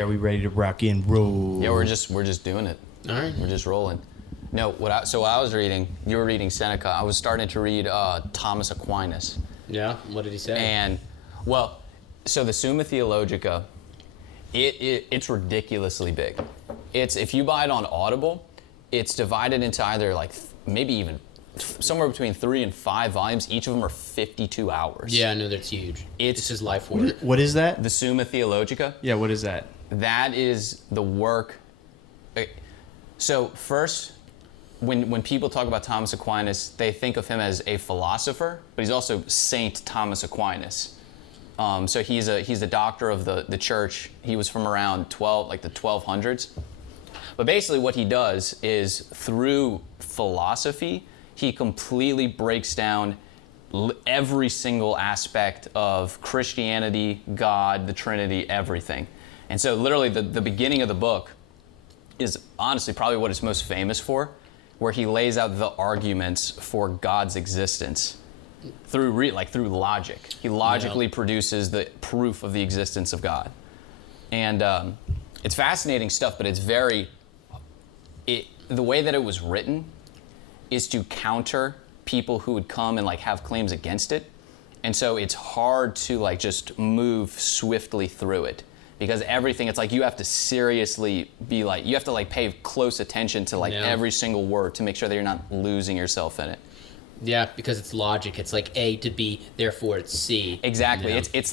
Are we ready to rock and roll? Yeah, we're just doing it. All right. We're just rolling. No, what I was reading, you were reading Seneca. I was starting to read Thomas Aquinas. Yeah. What did he say? And, well, so the Summa Theologica, it's ridiculously big. If you buy it on Audible, it's divided into either like maybe even somewhere between 3 and 5 volumes. Each of them are 52 hours. Yeah, I know that's huge. It's his life work. What is that? The Summa Theologica. Yeah, what is that? That is the work. So first, when people talk about Thomas Aquinas, they think of him as a philosopher, but he's also Saint Thomas Aquinas. So he's a doctor of the church. He was from around the 1200s. But basically what he does is through philosophy, he completely breaks down every single aspect of Christianity, God, the Trinity, everything. And so literally the beginning of the book is honestly probably what it's most famous for, where he lays out the arguments for God's existence through logic. He logically produces the proof of the existence of God. And it's fascinating stuff, but it's the way that it was written is to counter people who would come and have claims against it. And so it's hard to just move swiftly through it. Because everything, it's you have to seriously be you have to pay close attention to every single word to make sure that you're not losing yourself in it. Yeah, because it's logic. It's like A to B, therefore it's C. Exactly. You know? It's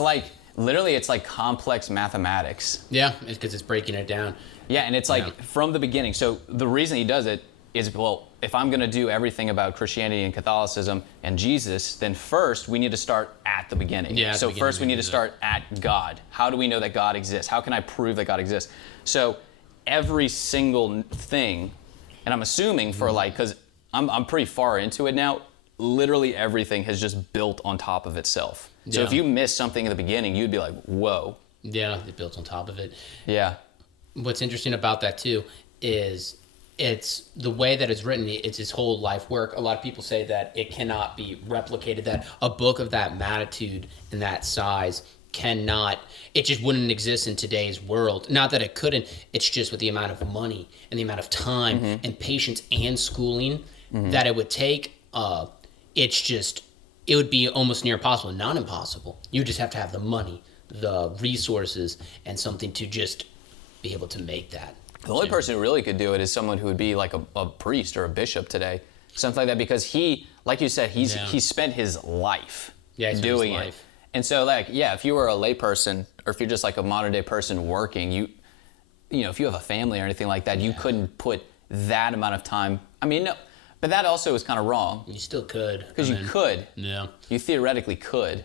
literally complex mathematics. Yeah, it's because it's breaking it down. Yeah, and it's from the beginning. So the reason he does it is, well, if I'm going to do everything about Christianity and Catholicism and Jesus, then first we need to start at the beginning. Yeah, so first we need to start at God. How do we know that God exists? How can I prove that God exists? So every single thing, and I'm assuming for because I'm pretty far into it now, literally everything has just built on top of itself. So if you miss something in the beginning, you'd be like, whoa. Yeah, it built on top of it. Yeah. What's interesting about that too is it's the way that it's written. It's his whole life work. A lot of people say that it cannot be replicated, that a book of that magnitude and that size it just wouldn't exist in today's world. Not that it couldn't, it's just with the amount of money and the amount of time and patience and schooling that it would take, it would be almost near impossible, not impossible. You just have to have the money, the resources, and something to just be able to make that. The only person who really could do it is someone who would be like a priest or a bishop today, something like that, because he, like you said, he spent his life doing it. And so, if you were a lay person, or if you're just a modern day person working, you know, if you have a family or anything like that, you couldn't put that amount of time. I mean, no, but that also is kind of wrong. You still could. Because you could. Yeah. You theoretically could.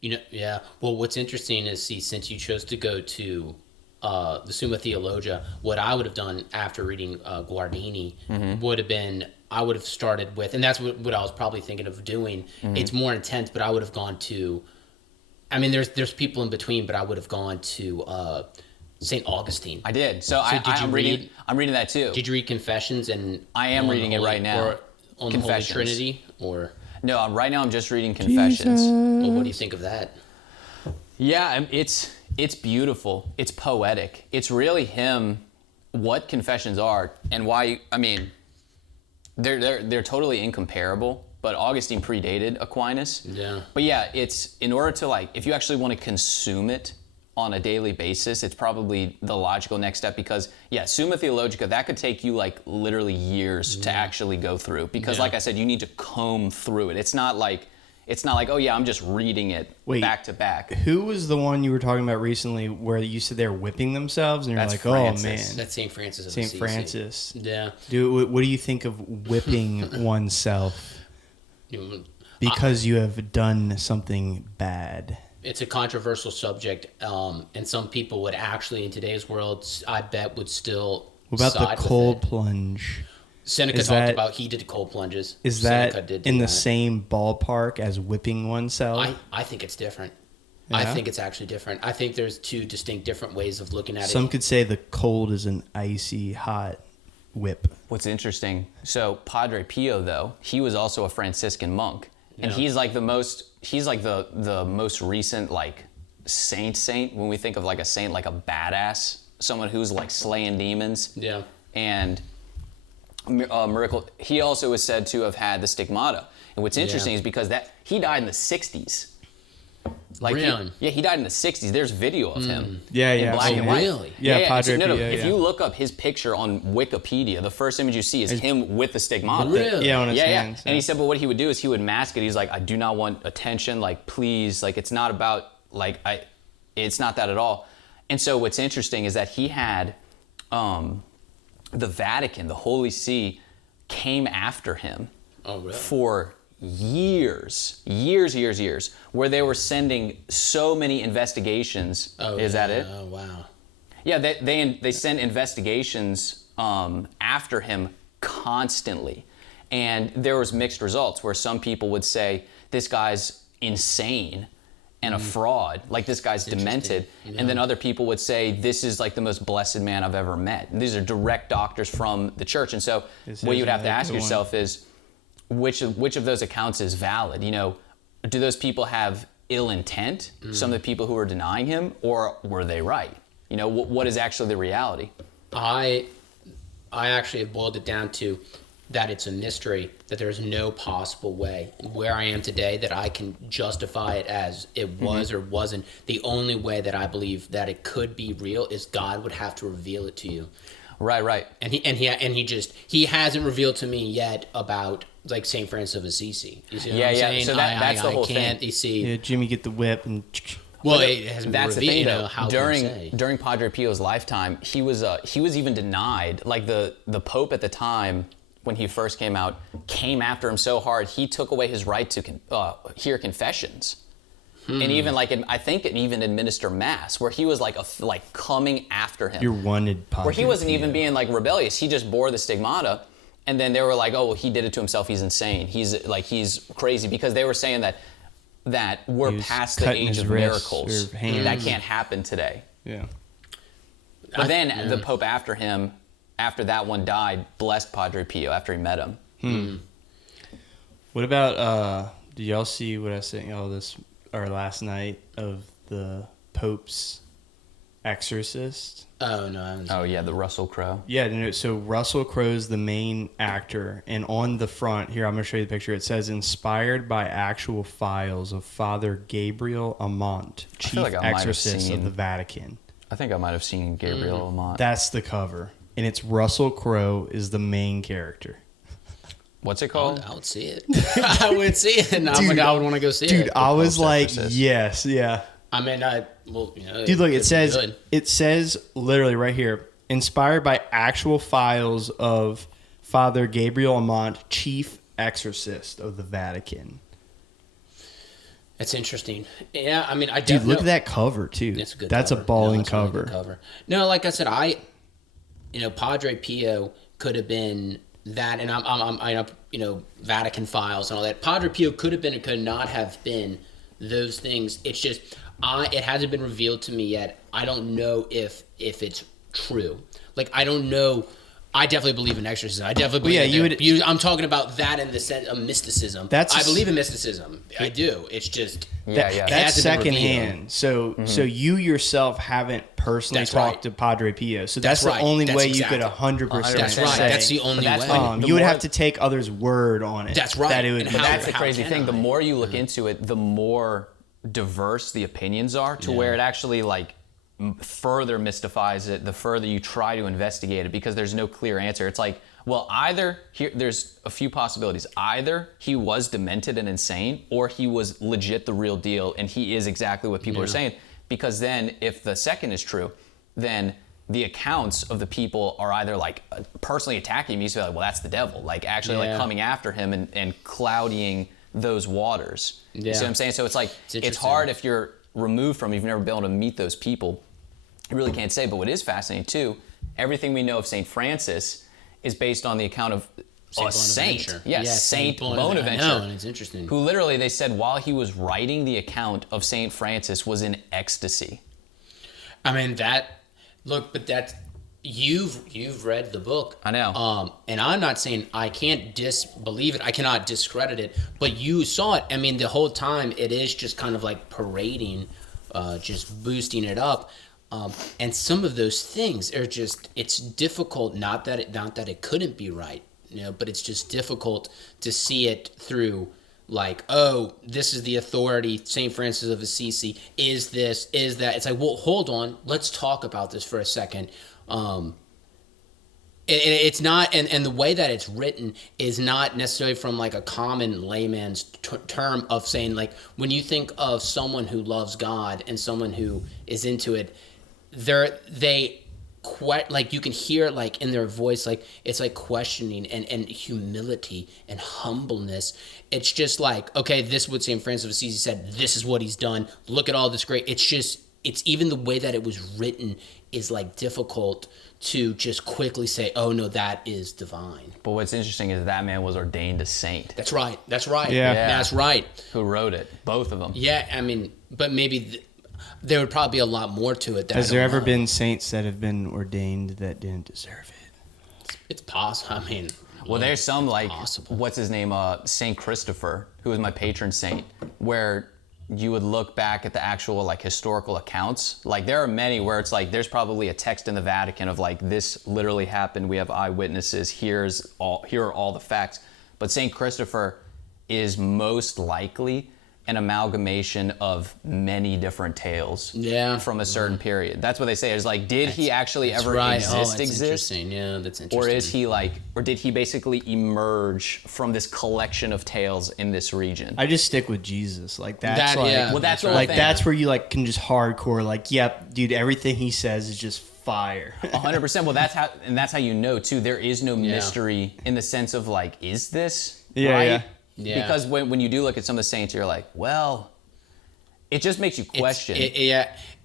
Yeah. Well, what's interesting is, since you chose to go to the Summa Theologia, what I would have done after reading Guardini would have been, I would have started with, and that's what I was probably thinking of doing. It's more intense, but I would have gone to, there's people in between, but I would have gone to St. Augustine. I did. I'm reading that too. Did you read Confessions? And I am reading it right now. Or on the Holy Trinity? Or no, right now I'm just reading Confessions. Well, what do you think of that? Yeah, it's beautiful. It's poetic. It's really him, what Confessions are, and why. They're totally incomparable. But Augustine predated Aquinas. Yeah. But yeah, it's in order to if you actually want to consume it on a daily basis, it's probably the logical next step, because Summa Theologica, that could take you literally years to actually go through, because like I said, you need to comb through it. It's not like, oh yeah, I'm just reading it back to back. Who was the one you were talking about recently where you said they're whipping themselves and you're That's Francis. Oh man. That's St. Francis of St. Assisi. Francis. Yeah. Dude, what do you think of whipping oneself because you have done something bad? It's a controversial subject, and some people would actually, in today's world, I bet would still What about side the with cold it. plunge? Seneca talked about, he did cold plunges. Is Seneca that did in the that. same ballpark as whipping oneself? I think it's different. Yeah? I think it's actually different. I think there's two distinct different ways of looking at it. Some could say the cold is an icy hot whip. What's interesting, so Padre Pio, though, he was also a Franciscan monk. And he's the most recent saint when we think of a saint, a badass someone who's like slaying demons. Yeah. And miracle. He also is said to have had the stigmata. And what's interesting is because that he died in the 60s. Like Really? he died in the 60s. There's video of him. Yeah, in black I've and seen white. it. Really? Yeah, Padre No, Pio, if yeah. you look up his picture on Wikipedia, the first image you see is him with the stigmata. Really? Yeah, on his Yeah. hands. And he said, but what he would do is he would mask it. He's like, I do not want attention. Like, please, like, it's not about, like, it's not that at all. And so what's interesting is that he had the Vatican, the Holy See, came after him Oh, really? for years, where they were sending so many investigations. Oh, Is that it? Oh, wow. Yeah, they sent investigations after him constantly, and there was mixed results where some people would say this guy's insane and a fraud, like this guy's demented, and then other people would say this is like the most blessed man I've ever met. And these are direct doctors from the church, and so what you'd have to ask yourself is which of those accounts is valid? You know, do those people have ill intent? Some of the people who are denying him, or were they right? You know, what is actually the reality? I actually have boiled it down to that it's a mystery, that there's no possible way where I am today that I can justify it as it was or wasn't. The only way that I believe that it could be real is God would have to reveal it to you. Right. And he hasn't revealed to me yet about like St. Francis of Assisi. You see what I'm saying? So that's the whole thing. thing. You see, Yeah, Jimmy get the whip and well, it hasn't been That's the revealed. thing, You know, though. how can I say? During Padre Pio's lifetime, he was even denied. Like the Pope at the time, when he first came out, came after him so hard, he took away his right to hear confessions, and even I think even administer mass, where he was like coming after him. you're wanted. Where he Padre wasn't Pio. even being like rebellious. He just bore the stigmata, and then they were like, "Oh, well, he did it to himself. He's insane. He's crazy," because they were saying that we're He was past the cutting age his of wrists miracles. or hands. That can't happen today. Yeah. But then the Pope after him, after that one died, blessed Padre Pio after he met him. What about did y'all see what I sent y'all last night of the Pope's exorcist? Oh no, I haven't seen Oh yeah, the Russell Crowe. Yeah, no, so Russell Crowe's the main actor, and on the front here, I'm going to show you the picture. It says, inspired by actual files of Father Gabriel Amont, feel chief like I might have exorcist of seen- the Vatican. I think I might have seen Gabriel Amont. That's the cover, and it's Russell Crowe is the main character. What's it called? I would see it. I would see it, and I would want to go see Dude, it. I was Pope's like, exorcist. yes, yeah. I mean, you know, Dude, look, it'd it be says good. literally right here, inspired by actual files of Father Gabriel Amont, chief exorcist of the Vatican. It's interesting. Yeah, I mean, I Dude, look at that cover too. It's a good. That's cover. a balling it's a really cover. good cover. No, like I said, Padre Pio could have been that, and I'm Vatican files and all that. Padre Pio could have been and could not have been those things. It's just it hasn't been revealed to me yet. I don't know if it's true. Like I don't know. I definitely believe in exorcism. I definitely believe. I'm talking about that in the sense of mysticism. I believe in mysticism. I do. It's just That's hasn't been secondhand. So you yourself haven't personally That's talked right. to Padre Pio. So that's That's the right. only That's way exactly. you could 100% That's right. say. That's the only that's way. like- the You would more- have to take others' word on it. That's right. That it would And be how- That's the how crazy can thing. The I? more you look into it, the more diverse the opinions are, to where it actually further mystifies it. The further you try to investigate it, because there's no clear answer. It's like, well, there's a few possibilities. Either he was demented and insane, or he was legit the real deal, and he is exactly what people are saying. Because then, if the second is true, then the accounts of the people are either personally attacking me, so well, that's the devil, actually coming after him and clouding those waters. You see what I'm saying? So it's it's interesting. hard if you're removed from, you've never been able to meet those people. You really can't say. But what is fascinating too, everything we know of St. Francis is based on the account of a saint. Bonaventure. Yes, Saint Bonaventure. I know, and it's interesting. Who literally, they said, while he was writing the account of St. Francis, was in ecstasy. I mean but that's you've read the book. I know. And I'm not saying I can't disbelieve it. I cannot discredit it. But you saw it. I mean, the whole time it is just kind of like parading, just boosting it up. And some of those things are just, it's difficult, not that it couldn't be right, but it's just difficult to see it through like, oh, this is the authority, St. Francis of Assisi, is this, is that. It's like, well, hold on, let's talk about this for a second. It's not, and the way that it's written is not necessarily from like a common layman's term of saying, like, when you think of someone who loves God and someone who is into it, like you can hear like in their voice, like it's like questioning and humility and humbleness. It's just like, okay, this is what St. Francis of Assisi said, this is what he's done, look at all this great. It's even the way that it was written is like difficult to just quickly say, oh no, that is divine. But what's interesting is that man was ordained a saint. That's right. Yeah. That's right. Who wrote it? Both of them. Yeah, I mean, but maybe there would probably be a lot more to it. Has there ever been saints that have been ordained that didn't deserve it? It's possible. I mean, Well, there's some like, possible. what's his name? Saint Christopher, who was my patron saint, where you would look back at the actual like historical accounts. Like there are many where it's like there's probably a text in the Vatican of like this literally happened. We have eyewitnesses. Here are all the facts. But Saint Christopher is most likely an amalgamation of many different tales from a certain period. That's what they say. It's like, did he actually ever exist? Interesting. Yeah, that's interesting. Or is he like, or did he basically emerge from this collection of tales in this region? I just stick with Jesus. Like that's Well, that's what like I think. that's where you like can just hardcore like, yep, dude, everything he says is just fire. 100%. Well, that's how you know too. There is no mystery in the sense of like, is this right? Yeah. Because when you do look at some of the saints, you're like, well, it just makes you question.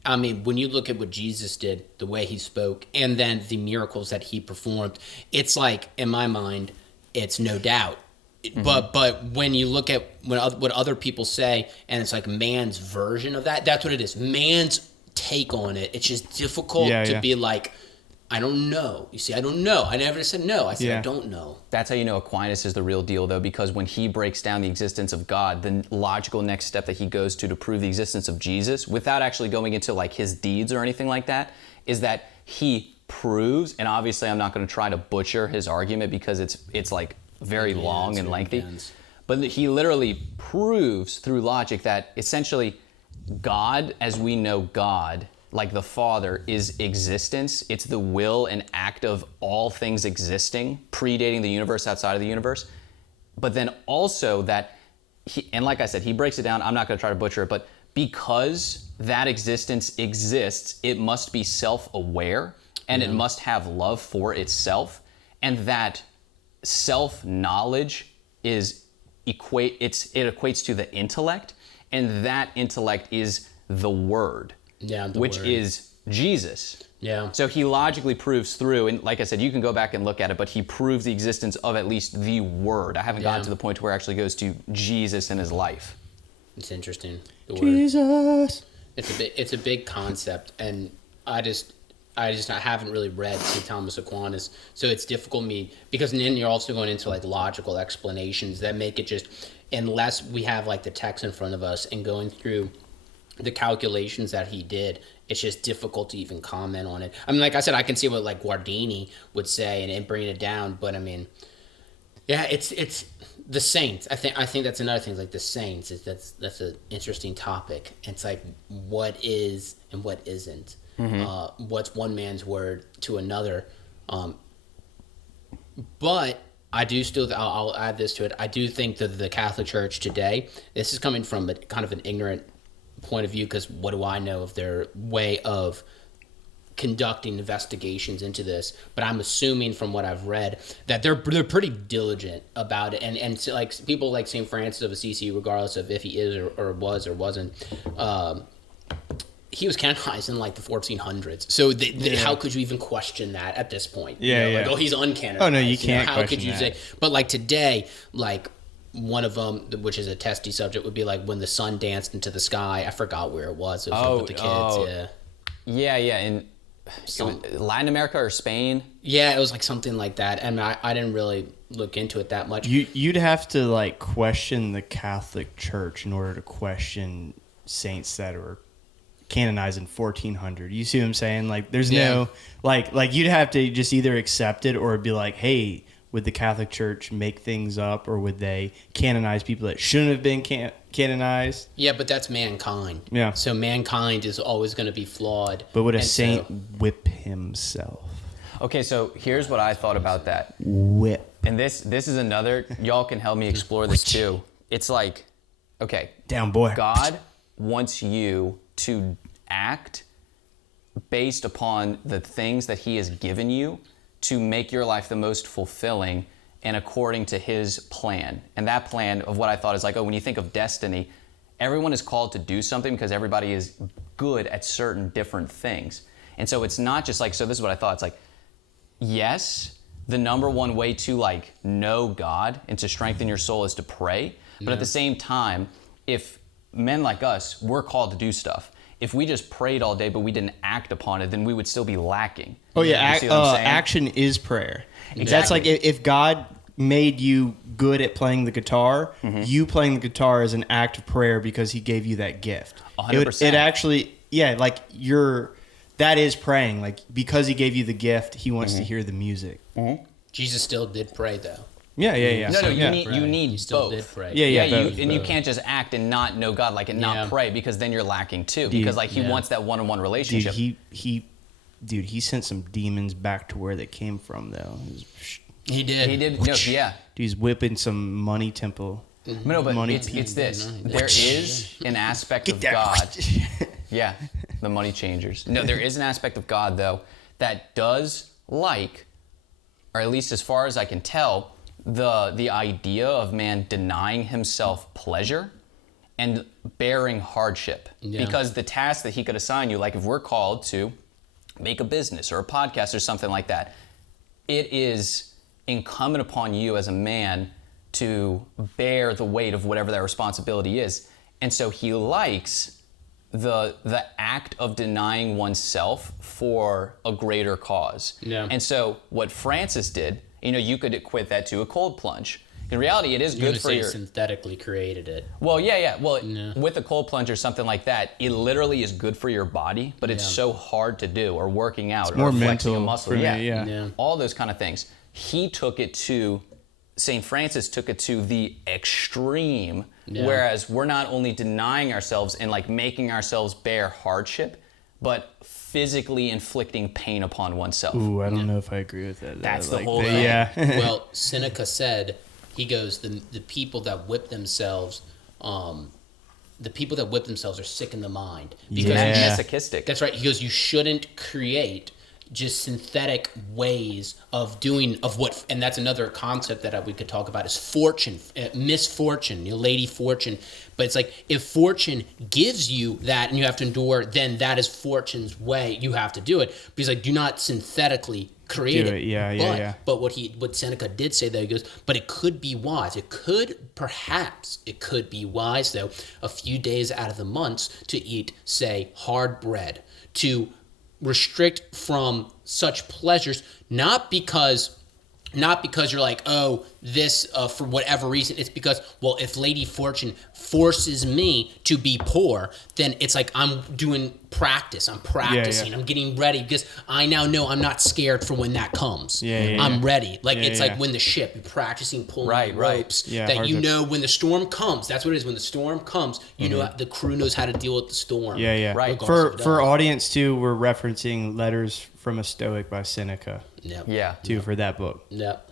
I mean, when you look at what Jesus did, the way he spoke, and then the miracles that he performed, it's like, in my mind, it's no doubt. Mm-hmm. But when you look at what other people say, and it's like man's version of that, that's what it is. Man's take on it. It's just difficult to be like, I don't know. You see, I don't know. I never said no. I said I don't know. That's how you know Aquinas is the real deal, though, because when he breaks down the existence of God, the logical next step that he goes to prove the existence of Jesus, without actually going into like his deeds or anything like that, is that he proves, and obviously I'm not going to try to butcher his argument because it's like very long and lengthy, but he literally proves through logic that essentially God, as we know God, like the Father, is existence. It's the will and act of all things existing, predating the universe, outside of the universe. But then also that, and like I said, he breaks it down. I'm not going to try to butcher it, but because that existence exists, it must be self-aware and it must have love for itself. And that self-knowledge it equates to the intellect, and that intellect is the Word. Which is Jesus. Yeah. So he logically proves through, and like I said, you can go back and look at it, but he proves the existence of at least the Word. I haven't gotten to the point where it actually goes to Jesus and his life. It's interesting. The Jesus. Word. It's a big concept, and I haven't really read St. Thomas Aquinas, so it's difficult me because then you're also going into like logical explanations that make it just, unless we have like the text in front of us and going through the calculations that he did, it's just difficult to even comment on it. I mean, like I said, I can see what like Guardini would say and bringing it down, but I mean, yeah, it's the saints. I think that's another thing. Like the saints, that's an interesting topic. It's like what is and what isn't. Mm-hmm. What's one man's word to another. But I do still. I'll add this to it. I do think that the Catholic Church today. This is coming from kind of an ignorant point of view, because what do I know of their way of conducting investigations into this? But I'm assuming from what I've read that they're pretty diligent about it, and so like people like St. Francis of Assisi, regardless of if he is or was or wasn't, he was canonized in like the 1400s. So how could you even question that at this point? Like, oh, he's uncanonized. Oh no, you can't. How could you that. say? But like today, like. One of them, which is a testy subject, would be like when the sun danced into the sky. I forgot where it was. It was with the kids. Yeah. In Latin America or Spain. Yeah, it was like something like that, and I didn't really look into it that much. You'd have to like question the Catholic Church in order to question saints that are canonized in 1400. You see what I'm saying? Like, there's Yeah. no like you'd have to just either accept it or be like, hey, would the Catholic Church make things up, or would they canonize people that shouldn't have been canonized? Yeah, but that's mankind. Yeah. So mankind is always going to be flawed. But would a And saint so- whip himself? Okay, so here's what I thought about that. Whip. And this is another, y'all can help me explore this too. It's like, okay, Down, boy. God wants you to act based upon the things that he has given you to make your life the most fulfilling and according to his plan. And that plan of what I thought is like, oh, when you think of destiny, everyone is called to do something because everybody is good at certain different things. And so it's not just like, so this is what I thought. It's like, yes, the number one way to like know God and to strengthen your soul is to pray. But at the same time, if men like us, we're called to do stuff. If we just prayed all day but we didn't act upon it, then we would still be lacking. Oh yeah, You see what I'm saying? action is prayer. That's Exactly. like if God made you good at playing the guitar, you playing the guitar is an act of prayer because he gave you that gift. 100%. It actually, yeah, like that is praying. Like, because he gave you the gift, he wants to hear the music. Jesus still did pray, though. Yeah, yeah, yeah. No, So, you yeah. need He still both. did pray. Yeah, yeah. Yeah, both, and you both. can't just act and not know God, like, and not Yeah. pray, because then you're lacking too. Because like he Yeah. wants that one-on-one Dude, relationship. he sent some demons back to where they came from, though. He did. He did, no, yeah. Dude, he's whipping some money temple. No, but Money it's this. There is an aspect of God. Yeah, the money changers. No, there is an aspect of God, though, that does like, or at least as far as I can tell, the idea of man denying himself pleasure and bearing hardship. Yeah. Because the task that he could assign you, like if we're called to make a business or a podcast or something like that, it is incumbent upon you as a man to bear the weight of whatever that responsibility is. And so he likes the act of denying oneself for a greater cause. Yeah. And so what Francis did, you could equate that to a cold plunge. In reality, it is You're good gonna for say your... synthetically created it. Well, yeah. Well, with a cold plunge or something like that, it literally is good for your body, but it's Yeah. so hard to do, or working out, more or flexing a mental muscle. for me, yeah. yeah. All those kind of things. He took it to, St. Francis took it to the extreme, Yeah. whereas we're not only denying ourselves and like making ourselves bear hardship, but physically inflicting pain upon oneself. Ooh, I don't know if I agree with that. That's the Like, whole thing. Yeah. Well, Seneca said, he goes, the people that whip themselves, the people that whip themselves are sick in the mind. Because Yeah. Masochistic. That's right. He goes, you shouldn't create just synthetic ways of doing of what, and that's another concept that we could talk about is fortune, misfortune, Lady Fortune. But it's like, if fortune gives you that and you have to endure, then that is fortune's way. You have to do it. Because like, do not synthetically create Do it. it. Yeah, yeah, yeah. But what Seneca did say though, he goes, but it could be wise. It could be wise though, a few days out of the months to eat, say, hard bread, to restrict from such pleasures, not because you're like, oh, this for whatever reason. It's because, well, if Lady Fortune forces me to be poor, then it's like I'm doing practice. I'm practicing. yeah. I'm getting ready because I now know I'm not scared for when that comes. Yeah, I'm ready. Like Yeah, it's yeah. like when the ship, you're practicing pulling Right, the right. ropes. Yeah, that hard you to- know when the storm comes. That's what it is. When the storm comes, you know the crew knows how to deal with the storm. Yeah, yeah. Right. regardless For of audience too, we're referencing Letters from a Stoic by Seneca Yep. Yeah. too for that book. Yep.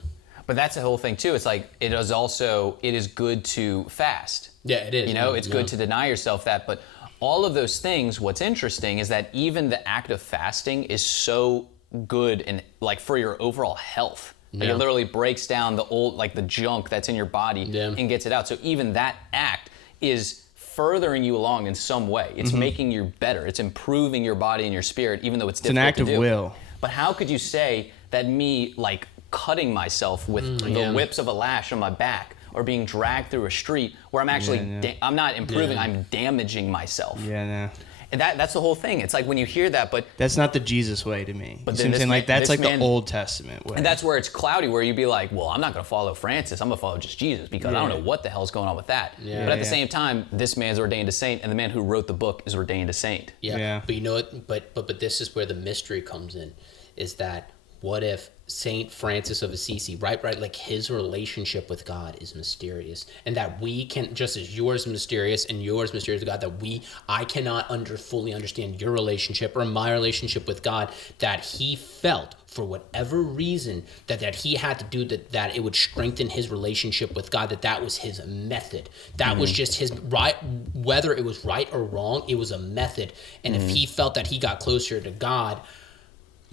But that's the whole thing too. It's like it is good to fast. Yeah, it is. It's good to deny yourself that. But all of those things, what's interesting is that even the act of fasting is so good and like for your overall health. Like Yeah. it literally breaks down the junk that's in your body Yeah. and gets it out. So even that act is furthering you along in some way. It's making you better. It's improving your body and your spirit, even though it's an difficult act to of do. will. But how could you say that me like cutting myself with the yeah. whips of a lash on my back or being dragged through a street where I'm actually I'm not improving, I'm damaging myself. Yeah, no. And that's the whole thing. It's like when you hear that, but That's not the Jesus way to me. But You see then what I'm saying? this Like man- that's this like man- the Old Testament way. and that's where it's cloudy, where you'd be like, well, I'm not going to follow Francis. I'm going to follow just Jesus because I don't know what the hell's going on with that. Yeah. But at the Yeah. same time, this man's ordained a saint, and the man who wrote the book is ordained a saint. Yeah. Yeah. But you know what? But this is where the mystery comes in, is that what if Saint Francis of Assisi, right, like his relationship with God is mysterious, and that we can, just as yours mysterious and yours mysterious with God, that I cannot fully understand your relationship or my relationship with God, that he felt for whatever reason that he had to do that it would strengthen his relationship with God, that was his method. That was just his right, whether it was right or wrong, it was a method. And if he felt that he got closer to God,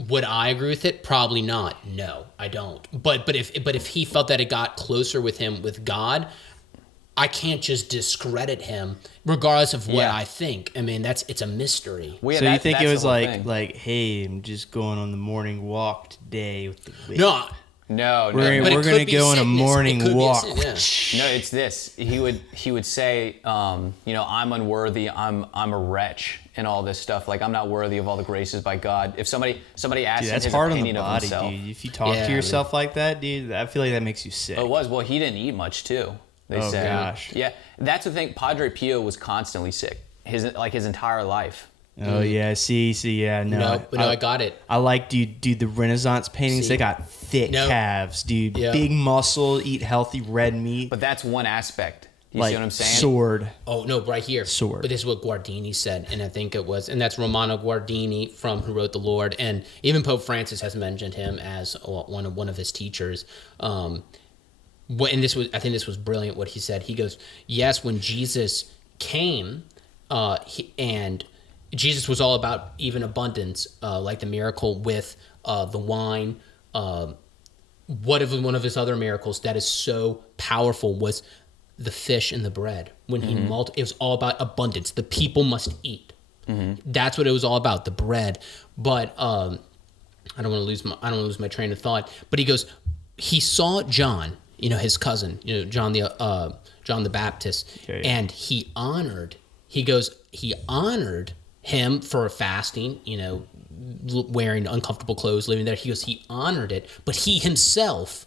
would I agree with it? Probably not. No, I don't. But if he felt that it got closer with God, I can't just discredit him regardless of what Yeah. I think. I mean, it's a mystery. Well, yeah, so you think that's it the was whole like thing. hey, I'm just going on the morning walk today with the witch. No, No, We're but it gonna could be go on a sickness. morning It could be a walk. sin- yeah. No, it's this. He would say, I'm unworthy. I'm a wretch, and all this stuff. Like I'm not worthy of all the graces by God. If somebody asks Dude, him that's his hard on the opinion of body, himself, dude. If you talk Yeah, to yourself like that, dude, I feel like that makes you sick. it was. Well, he didn't eat much too. They Oh, say. gosh. Yeah, that's the thing. Padre Pio was constantly sick. His entire life. Oh yeah, see, yeah, no. I got it. I like, dude, the Renaissance paintings. See. They got thick No. calves, dude. Yeah. Big muscle, eat healthy red meat. But that's one aspect. You like see what I'm saying? sword. Oh no, right here. Sword. But this is what Guardini said, and I think it was, and that's Romano Guardini who wrote the Lord, and even Pope Francis has mentioned him as one of his teachers. And I think this was brilliant what he said. He goes, yes, when Jesus came, and Jesus was all about even abundance, like the miracle with the wine. One of his other miracles that is so powerful was the fish and the bread. When he it was all about abundance. The people must eat. That's what it was all about, the bread. But I don't want to lose my train of thought. But he goes, he saw John, his cousin, John the Baptist, Yeah, yeah. and he honored him for fasting, wearing uncomfortable clothes, living there. He goes, he honored it, but he himself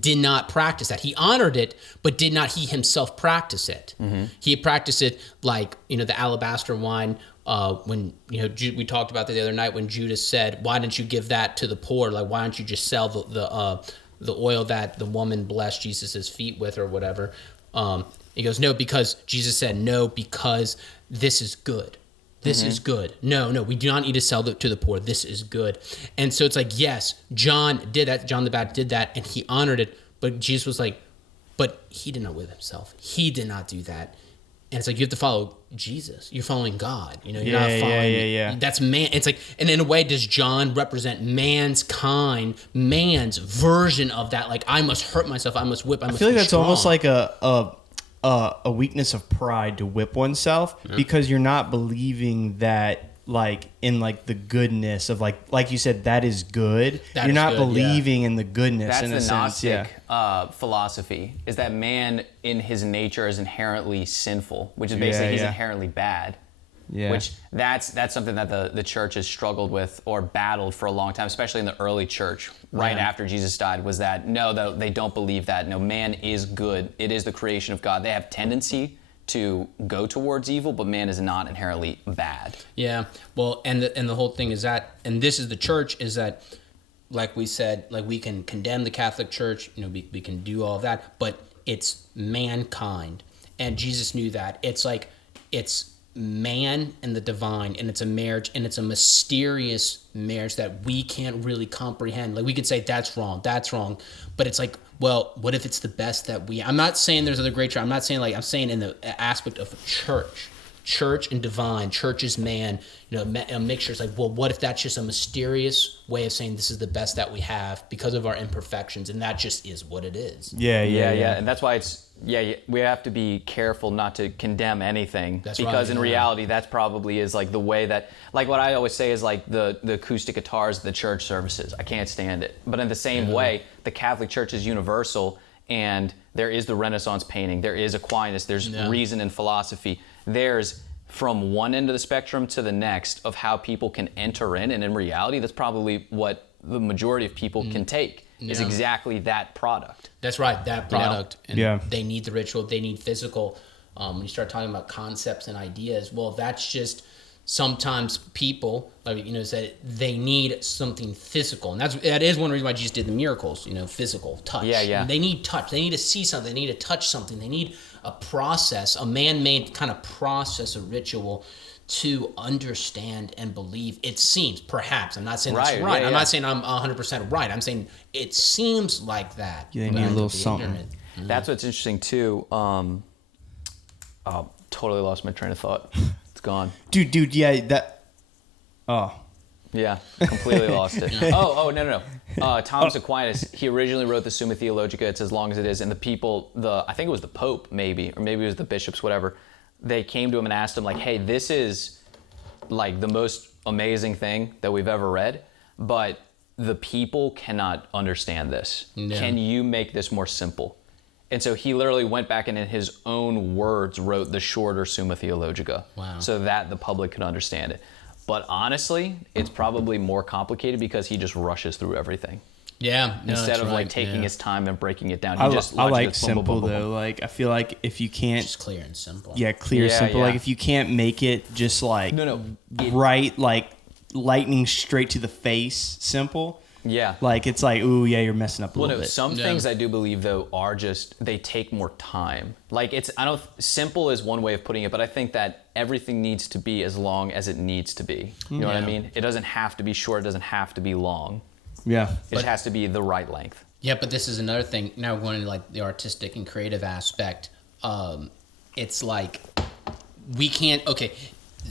did not practice that. He honored it, but did not he himself practice it. He practiced it like, the alabaster wine, when, we talked about that the other night when Judas said, why didn't you give that to the poor? Like, why don't you just sell the oil that the woman blessed Jesus's feet with or whatever? He goes, no, because Jesus said, no, because this is good. This is good. No, we do not need to sell it to the poor. This is good. And so it's like, yes, John did that. John the Baptist did that, and he honored it. But Jesus was like, but he did not with himself. He did not do that. And it's like, you have to follow Jesus. You're following God. You're not following. Yeah. That's man. It's like, and in a way, does John represent man's version of that? Like, I must hurt myself. I must whip. I I must feel like be that's strong. almost like a weakness of pride to whip oneself because you're not believing that like in like the goodness of like you said that is good. That you're is not good, yeah. believing in the goodness That's in the a sense. Gnostic Yeah. philosophy, is that man in his nature is inherently sinful, which is basically he's yeah. inherently bad. Yeah. Which that's something that the church has struggled with or battled for a long time, especially in the early church, right after Jesus died, was that they don't believe that. No, man is good. It is the creation of God. They have tendency to go towards evil, but man is not inherently bad. Yeah. Well, and the whole thing is that, and this is the church, is that, like we said, like we can condemn the Catholic Church, we can do all of that, but it's mankind. And Jesus knew that. It's man and the divine, and it's a marriage, and it's a mysterious marriage that we can't really comprehend. Like we could say that's wrong, but it's like, well, what if it's the best that I'm not saying there's other great church. I'm not saying I'm saying in the aspect of church and divine, church is man, a mixture. It's like, well, what if that's just a mysterious way of saying this is the best that we have because of our imperfections, and that just is what it is. Yeah. And that's why we have to be careful not to condemn anything. That's because right, in yeah. reality, that's probably is like the way that, like what I always say is like the acoustic guitars at the church services. I can't stand it. But in the same way, the Catholic Church is universal, and there is the Renaissance painting. There is Aquinas. There's reason and philosophy. There's from one end of the spectrum to the next of how people can enter in, and in reality, that's probably what the majority of people can take, is exactly that product. That's right, that product. And Yeah. they need the ritual, they need physical. When you start talking about concepts and ideas, well, that's just sometimes people, like, you know, said they need something physical, and that is one reason why Jesus did the miracles. You know, physical touch. Yeah. They need touch. They need to see something. They need to touch something. They need a process, a man-made kind of process, a ritual to understand and believe. It seems, perhaps, I'm not saying that's Right, right. yeah, I'm yeah. not saying I'm 100% right. I'm saying it seems like that. Yeah, they but need a I little could be something. ignorant. That's what's interesting too. Totally lost my train of thought. It's gone. Dude, yeah, that. Oh, Yeah, completely lost it. No. Thomas Aquinas, he originally wrote the Summa Theologica. It's as long as it is, and the people, I think it was the Pope, maybe, or maybe it was the bishops, whatever. They came to him and asked him, like, "Hey, this is like the most amazing thing that we've ever read, but the people cannot understand this. No. Can you make this more simple?" And so he literally went back and in his own words wrote the shorter Summa Theologica, Wow. so that the public could understand it. But honestly, it's probably more complicated because he just rushes through everything Yeah, no, instead that's of like right, taking yeah. his time and breaking it down. I, He just I logically like goes boom, boom, simple boom, boom, though. boom. Like I feel like if you can't, Just clear and simple. yeah, clear, Yeah, simple. yeah. Like if you can't make it just like It- right, like lightning straight to the face, simple. Yeah. Like it's like, ooh, yeah, you're messing up a Well, little no, bit. some Yeah. things I do believe though are just they take more time. Like simple is one way of putting it, but I think that everything needs to be as long as it needs to be. You know what I Yeah. mean? It doesn't have to be short. It doesn't have to be long. Yeah, It just has to be the right length. Yeah, but this is another thing. Now we're going to like the artistic and creative aspect. It's like we can't. Okay,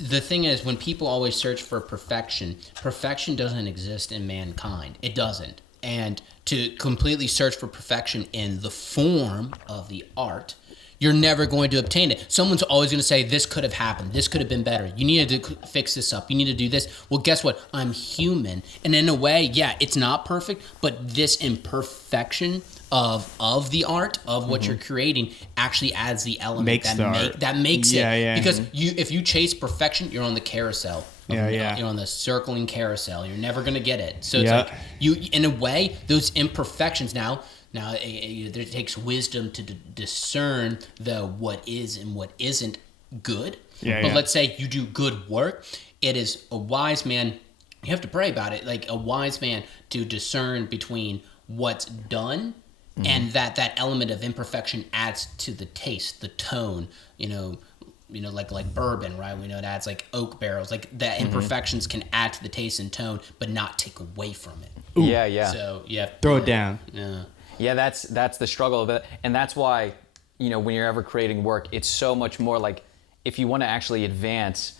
the thing is, when people always search for perfection, perfection doesn't exist in mankind. It doesn't. And to completely search for perfection in the form of the art, you're never going to obtain it. Someone's always going to say, this could have happened. This could have been better. You needed to fix this up. You need to do this. Well, guess what? I'm human. And in a way, yeah, it's not perfect, but this imperfection of the art, of what you're creating, actually adds the element Makes the art. that makes Yeah, it. yeah. Because if you chase perfection, you're on the carousel. Yeah. You're on the circling carousel. You're never going to get it. So it's Yeah. like, you, in a way, those imperfections now it takes wisdom to discern what is and what isn't good. Yeah, but yeah. let's say you do good work. It is a wise man. You have to pray about it. Like a wise man to discern between what's done and that element of imperfection adds to the taste, the tone. Like bourbon, right? We know it adds like oak barrels. Like that imperfections can add to the taste and tone, but not take away from it. Yeah. So yeah, throw it down. Yeah. Yeah, that's the struggle of it, and that's why, when you're ever creating work, it's so much more like if you want to actually advance,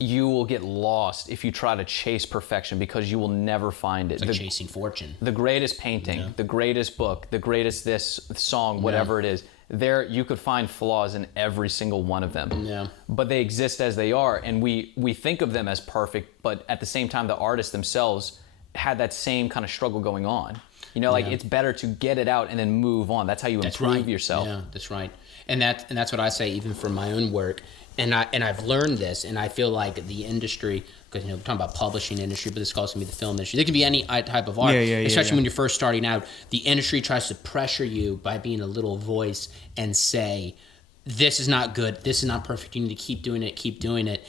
you will get lost if you try to chase perfection because you will never find it. It's like chasing fortune. The greatest painting, the greatest book, the greatest this song, whatever it is, there you could find flaws in every single one of them. Yeah. But they exist as they are, and we think of them as perfect, but at the same time, the artists themselves had that same kind of struggle going on. It's better to get it out and then move on. That's how you improve yourself. Yeah, that's right. And that's what I say even from my own work. And I've learned this, and I feel like the industry, because we're talking about publishing industry, but this can also be the film industry. There can be any type of art, especially when you're first starting out. The industry tries to pressure you by being a little voice and say, this is not good, this is not perfect, you need to keep doing it,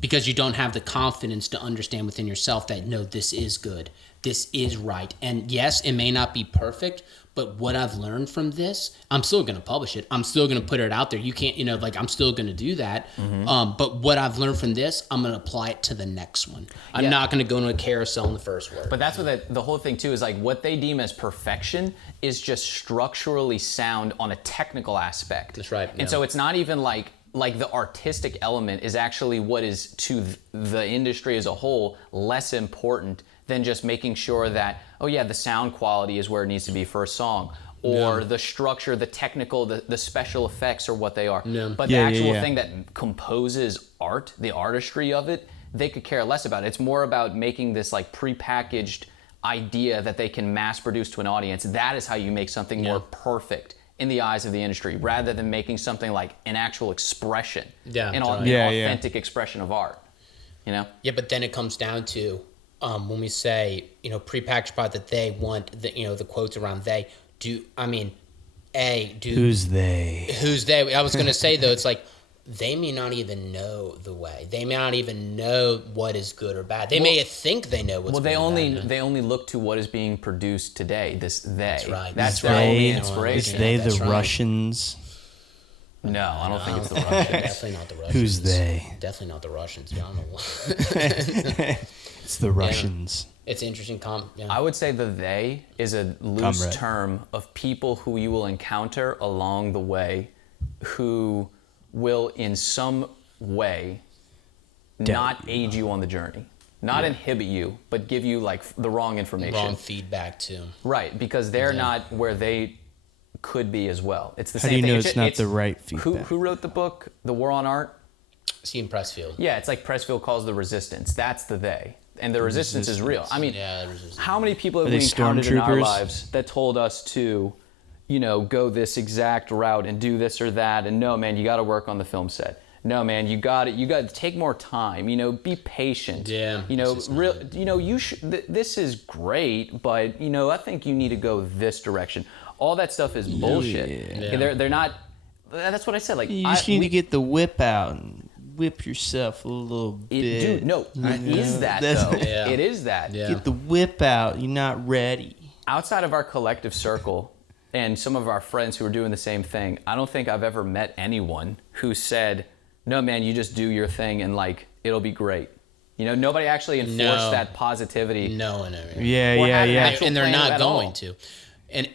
because you don't have the confidence to understand within yourself that, no, this is good, this is right. And yes, it may not be perfect, but what I've learned from this, I'm still going to publish it. I'm still going to put it out there. You can't, I'm still going to do that. But what I've learned from this, I'm going to apply it to the next one. I'm not going to go into a carousel in the first work. But that's what the whole thing too is like what they deem as perfection is just structurally sound on a technical aspect. That's right. And so it's not even like the artistic element is actually what is to the industry as a whole less important than just making sure that, the sound quality is where it needs to be for a song, or the structure, the technical, the special effects are what they are. No. But the actual thing that composes art, the artistry of it, they could care less about. It's more about making this like prepackaged idea that they can mass produce to an audience. That is how you make something more perfect in the eyes of the industry, rather than making something like an actual expression, Yeah, an totally. authentic expression of art. You know? Yeah, but then it comes down to when we say, prepackaged product that they want, the quotes around they, Who's they? Who's they? I was going to say, though, it's like, they may not even know the way. They may not even know what is good or bad. They may think they know what's good or bad. They only look to what is being produced today. This they. That's right. That's They, their only Is inspiration. they That's the right. Russians? No, I don't think it's the Russians. Definitely not the Russians. Who's they? Definitely not the Russians. Yeah, I don't know why. It's the Russians. It's interesting. I would say the they is a loose Comrade. term of people who you will encounter along the way who will in some way not aid you on the journey. Not inhibit you, but give you like the wrong information. Wrong feedback too. Right, because they're not where they could be as well. It's the How do same you thing. know it's not the right feedback? Who wrote the book, The War on Art? Stephen Pressfield. Yeah, it's like Pressfield calls the resistance. That's the they. And the resistance is real. I mean, Yeah, there's how many people have Are we they encountered in our stormtroopers? lives that told us to, go this exact route and do this or that? And no, man, you got to work on the film set. No, man, you got to take more time. Be patient. Yeah, You should. This is great, but I think you need to go this direction. All that stuff is bullshit. Yeah. They're not. That's what I said. Like You just need to get the whip out and whip yourself a little bit. Dude, no, it is that That's- though. Yeah. It is that. Yeah. Get the whip out. You're not ready. Outside of our collective circle and some of our friends who are doing the same thing, I don't think I've ever met anyone who said, no, man, you just do your thing and like, it'll be great. Nobody actually enforced No. that positivity. no one. Yeah, Or yeah, had an yeah. actual And they're plan not at all. going to.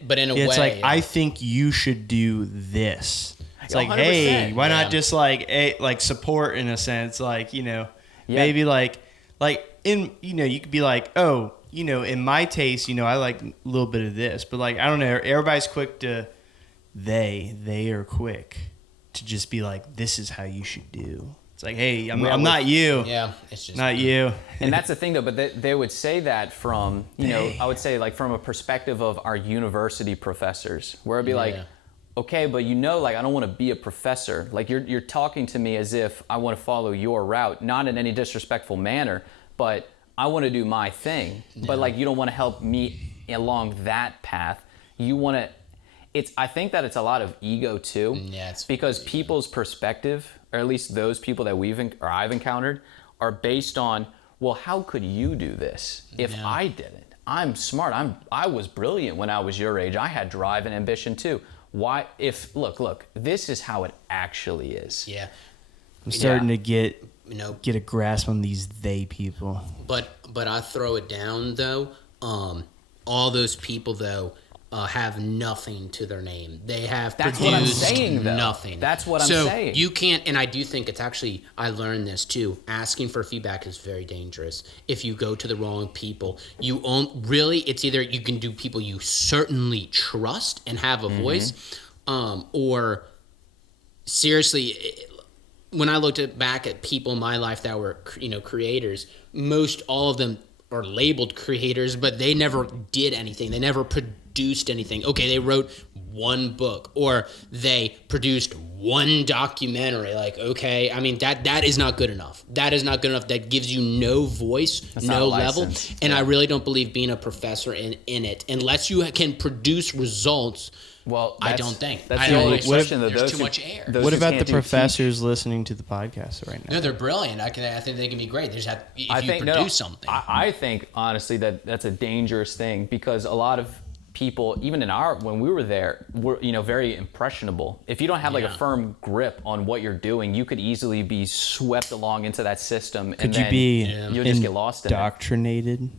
But in a Yeah, way, it's like I think you should do this. It's like, 100%, hey, why yeah. not just like support in a sense, like maybe like in you could be like, oh, in my taste, I like a little bit of this, but like I don't know, everybody's quick to they are quick to just be like, this is how you should do. It's like, hey, I'm not you, yeah, it's just not you. And that's the thing though, but they would say that from, I would say like from a perspective of our university professors, where it'd be like, Yeah. okay, but like I don't want to be a professor. Like you're talking to me as if I want to follow your route, not in any disrespectful manner, but I want to do my thing. But like you don't want to help me along that path. You want to. I think that it's a lot of ego too. Yeah, it's because people's perspective, or at least those people that I've encountered, are based on, well, how could you do this if Yeah. I didn't? I'm smart. I was brilliant when I was your age. I had drive and ambition too. Why? Look, this is how it actually is. Yeah, I'm starting to get you a grasp on these they people. But I throw it down though. All those people though have nothing to their name. They have That's produced what I'm saying, though. nothing. That's what I'm so saying. You can't, and I do think it's actually. I learned this too. Asking for feedback is very dangerous. If you go to the wrong people, it's either you can do people you certainly trust and have a voice, or seriously. When I looked back at people in my life that were, creators, most all of them are labeled creators, but they never did anything. They never produced anything. Okay, they wrote one book or they produced one documentary. Like, okay, I mean that is not good enough. That is not good enough. That gives you no voice, That's not no a level. license. And Yeah. I really don't believe being a professor in it, unless you can produce results. Well, I don't think. That's I the don't only think- question that there's those too who- much air. those What who about can't the do professors listening to the podcast right now? No, they're brilliant. I think they can be great. They just have if you no, produce something. I think honestly that's a dangerous thing because a lot of people, even when we were there, were very impressionable. If you don't have like a Yeah. firm grip on what you're doing, you could easily be swept along into that system. Could and you then be you'll just get lost in it. indoctrinated?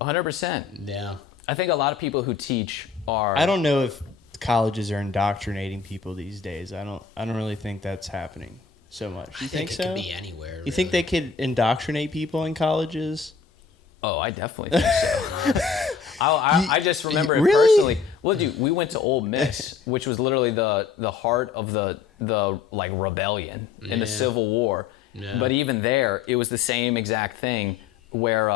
100%. yeah. I think a lot of people who teach are. I don't know if colleges are indoctrinating people these days. I don't really think that's happening so much. You I think it so? could be anywhere. You think they could indoctrinate people in colleges? Oh, I definitely think so. I just remember it Really? personally. Well, dude, we went to Ole Miss, which was literally the heart of the like rebellion in the Yeah. Civil War. Yeah. But even there, it was the same exact thing where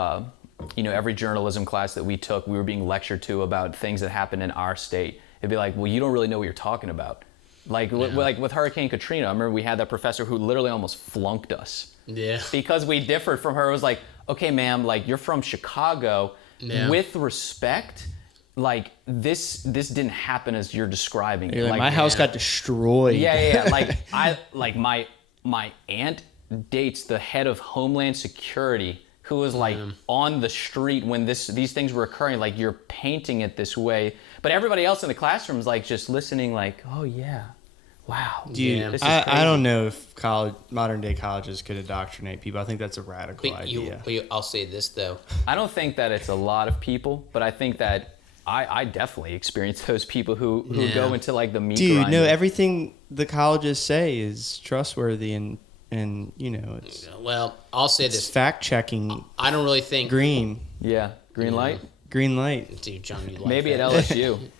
every journalism class that we took, we were being lectured to about things that happened in our state. it'd be like, well, you don't really know what you're talking about. Like, like with Hurricane Katrina, I remember we had that professor who literally almost flunked us. Yeah. Because we differed from her. It was like, okay, ma'am, like you're from Chicago. Yeah. With respect, like this didn't happen as you're describing. Like, my house got destroyed. Yeah. Like my aunt dates the head of Homeland Security, who was like on the street when these things were occurring. Like, you're painting it this way, but everybody else in the classroom is like just listening, like, oh yeah, wow. Dude, this is I don't know if modern day colleges could indoctrinate people. I think that's a radical idea. I'll say this though. I don't think that it's a lot of people, but I think that I definitely experience those people who go into like the meat grinding. No, everything the colleges say is trustworthy and it's Well, I'll say it's this. fact checking. I don't really think. Green Light. Green light. Dude, John, you like Maybe that. at LSU.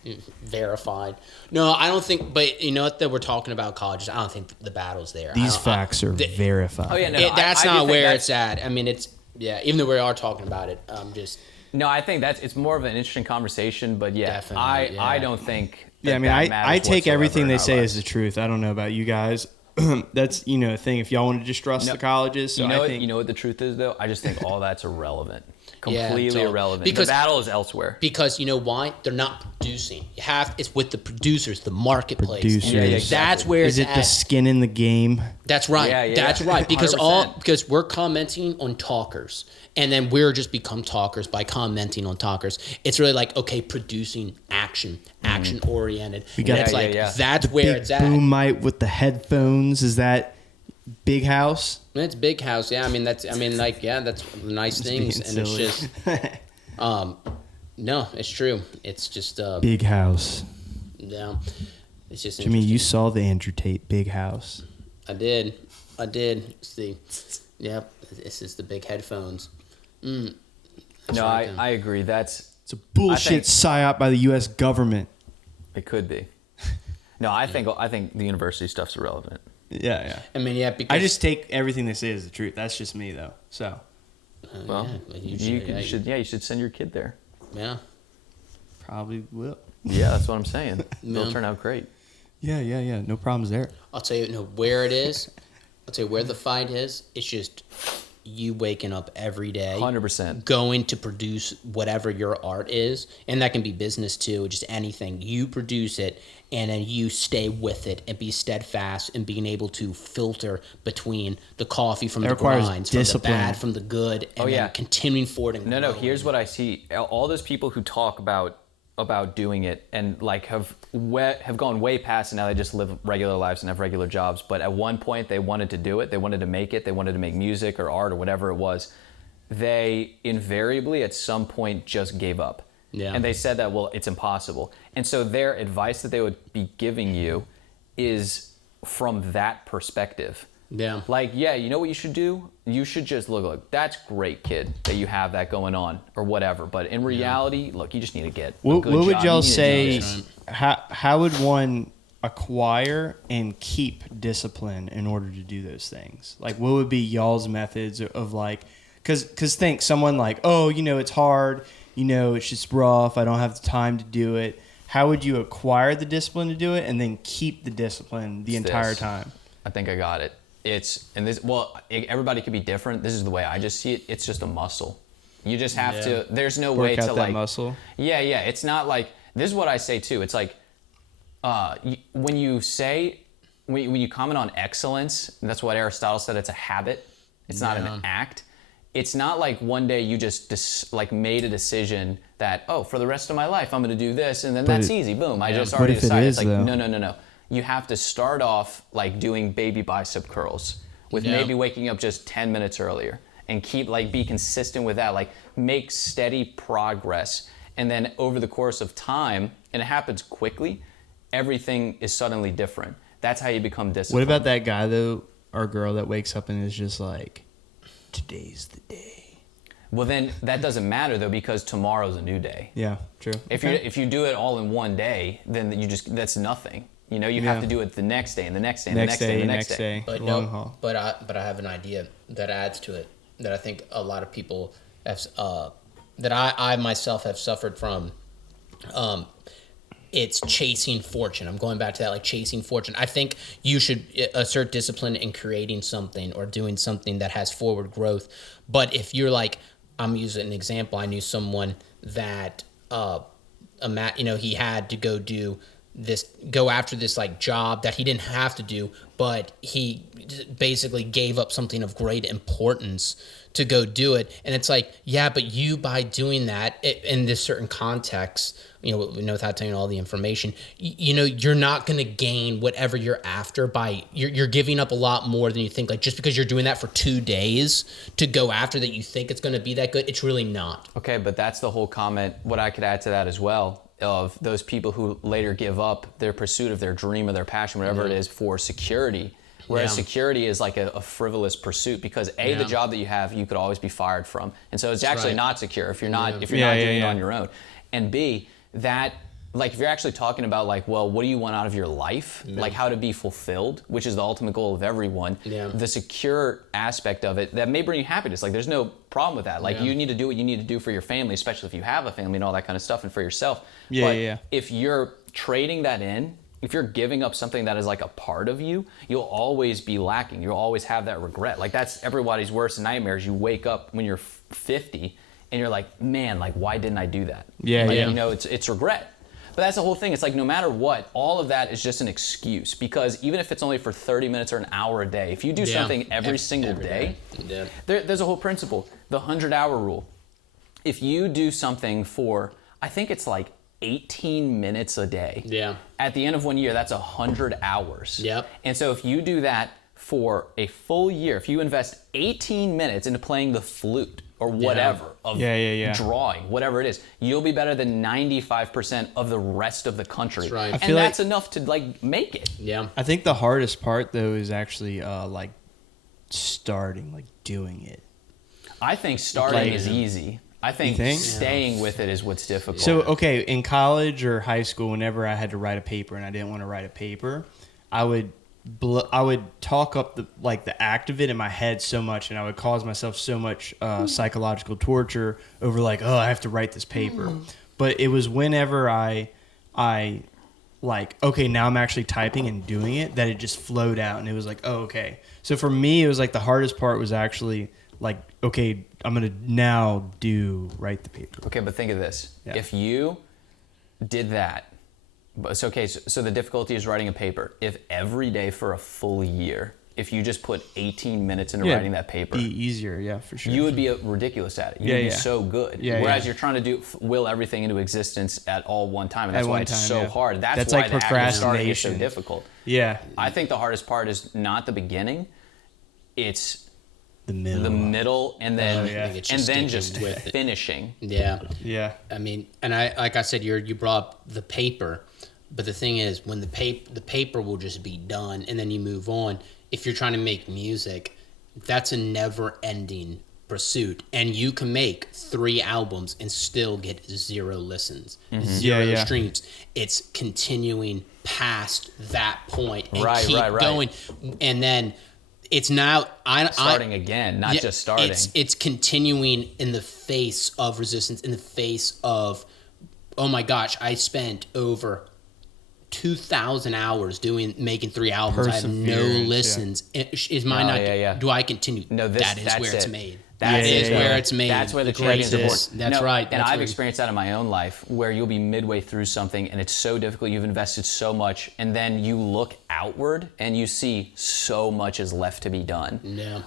Verified. No, I don't think. But you know what? That we're talking about colleges. I don't think the battle's there. These facts are verified. Oh yeah, no, That's I do not think where that's- it's at. I mean, it's even though we are talking about it, just. No, I think it's more of an interesting conversation, but Definitely, I don't think. Yeah, I mean, I take everything they say as the truth. I don't know about you guys. That's a thing. If y'all want to just trust the colleges, so you know what the truth is though. I just think all that's irrelevant, Yeah, completely so- irrelevant. because- the battle is elsewhere. Because you know why? They're not producing. It's with the producers, the marketplace. Producers. And Yeah, That's exactly. where is it's it the at. skin in the game? That's right. Yeah, That's right. Because 100%. because we're commenting on talkers, and then we're just become talkers by commenting on talkers. It's really like, okay, producing action oriented. got- It's Yeah, like yeah. that's where it's at. Boom mic with the headphones. Is that Big House? It's Big House. Yeah, that's nice things, and silly. it's just no, it's true. It's just Big House. yeah, it's just. Jimmy, you saw the Andrew Tate Big House. I did. See, yep. This is the big headphones. No, right, then. I agree. It's It's a bullshit psyop by the U.S. government. it could be. No, I think the university stuff's irrelevant. Yeah. I mean, yeah, because I just take everything they say as the truth. That's just me, though. So Well, yeah, you should send your kid there. yeah. probably will. Yeah, that's what I'm saying. It'll Yeah. turn out great. Yeah. No problems there. I'll tell you where it is. I'll tell you where the fight is. It's just you waking up every day, 100%. going to produce whatever your art is, and that can be business too, just anything. You produce it, and then you stay with it and be steadfast and being able to filter between the coffee from That the requires grinds, discipline. from the bad, from the good, and yeah. then continuing forward. And No. growing. Here's what I see: all those people who talk about doing it and like have gone way past, and now they just live regular lives and have regular jobs. But at one point, they wanted to do it. They wanted to make it. They wanted to make music or art or whatever it was. They invariably, at some point, just gave up. Yeah. And they said that, well, it's impossible. And so their advice that they would be giving you is from that perspective. Yeah. Like, yeah, you know what you should do? You should just look, that's great, kid, that you have that going on or whatever. But in reality, look, you just need to get a What good would job. y'all You need to say? do this. How would one acquire and keep discipline in order to do those things? Like, what would be y'all's methods of like? Because think someone like, oh, it's hard. It's just rough. I don't have the time to do it. How would you acquire the discipline to do it and then keep the discipline the entire this. time? I think I got it. Everybody could be different. This is the way I just see it. It's just a muscle. You just have to, there's no way Work to out that like, muscle. Yeah. It's not like, this is what I say too. It's like, when you comment on excellence, that's what Aristotle said, it's a habit. It's not an act. It's not like one day you just made a decision that, oh, for the rest of my life, I'm going to do this. And then that's easy. Boom. I just already if it decided. is, It's like, though? no. You have to start off like doing baby bicep curls with maybe waking up just 10 minutes earlier and be consistent with that. Like, make steady progress. And then over the course of time, and it happens quickly, everything is suddenly different. That's how you become disciplined. What about that guy though, or girl that wakes up and is just like, today's the day? Well, then that doesn't matter though, because tomorrow's a new day. Yeah, true. If you do it all in one day, then that's nothing. You have to do it the next day and the next day and the next day and the next day. But long haul. But I have an idea that adds to it that I think a lot of people have, that I myself have suffered from. it's chasing fortune. I'm going back to that, like chasing fortune. I think you should assert discipline in creating something or doing something that has forward growth. But if you're like, I'm using an example. I knew someone that, he had to go after this like job that he didn't have to do, but he basically gave up something of great importance to go do it. And it's like, yeah, but you, by doing that in this certain context, without telling you all the information, you're not going to gain whatever you're after by you're giving up a lot more than you think. Like, just because you're doing that for 2 days to go after that, you think it's going to be that good. It's really not. Okay, but that's the whole comment. What I could add to that as well, of those people who later give up their pursuit of their dream or their passion, whatever it is, for security. Whereas security is like a frivolous pursuit, because the job that you have, you could always be fired from. And so it's actually not secure if you're not doing it on your own. And B, that, like, if you're actually talking about like, well, what do you want out of your life? Like how to be fulfilled, which is the ultimate goal of everyone. The secure aspect of it, that may bring you happiness. Like, there's no problem with that. Like, you need to do what you need to do for your family, especially if you have a family and all that kind of stuff, and for yourself. If you're trading that in, if you're giving up something that is like a part of you, you'll always be lacking. You'll always have that regret. Like, that's everybody's worst nightmares. You wake up when you're 50 and you're like, man, like, why didn't I do that? It's regret. But that's the whole thing. It's like, no matter what, all of that is just an excuse, because even if it's only for 30 minutes or an hour a day, if you do something every single day, there's a whole principle, the 100-hour rule. If you do something for, I think it's like 18 minutes a day. At the end of 1 year, that's 100 hours. And so if you do that for a full year, if you invest 18 minutes into playing the flute or whatever, of drawing, whatever it is, you'll be better than 95% of the rest of the country. That's right. And that's enough to like make it. I think the hardest part though is actually like starting, like doing it. I think starting is easy. I think staying with it is what's difficult. So, okay, in college or high school, whenever I had to write a paper and I didn't want to write a paper, I would talk up the act of it in my head so much, and I would cause myself so much psychological torture over like, oh, I have to write this paper. But it was whenever I like, okay, now I'm actually typing and doing it, that it just flowed out, and it was like, oh, okay. So for me, it was like the hardest part was actually like, okay, I'm going to now write the paper. Okay, but think of this. If you did that, so the difficulty is writing a paper. If every day for a full year, if you just put 18 minutes into writing that paper, be easier, for sure. You would be ridiculous at it. You'd be so good. Whereas you're trying to will everything into existence at all one time, and that's why it's so hard. That's why like procrastination is so difficult. I think the hardest part is not the beginning; it's the middle, and then just finishing. I mean, and like I said, you brought up the paper, but the thing is, when the paper will just be done, and then you move on. If you're trying to make music, that's a never-ending pursuit, and you can make 3 albums and still get 0 listens, 0 streams. It's continuing past that point and keep going, and then it's now starting again, not just starting. It's continuing in the face of resistance, in the face of, oh my gosh, I spent over 2,000 hours making 3 albums. I have no listens. Is mine not? Do I continue? No, that is where it's made. That is where it's made. That's where the champions are born. That's right. And I've experienced that in my own life, where you'll be midway through something and it's so difficult, you've invested so much, and then you look outward and you see so much is left to be done.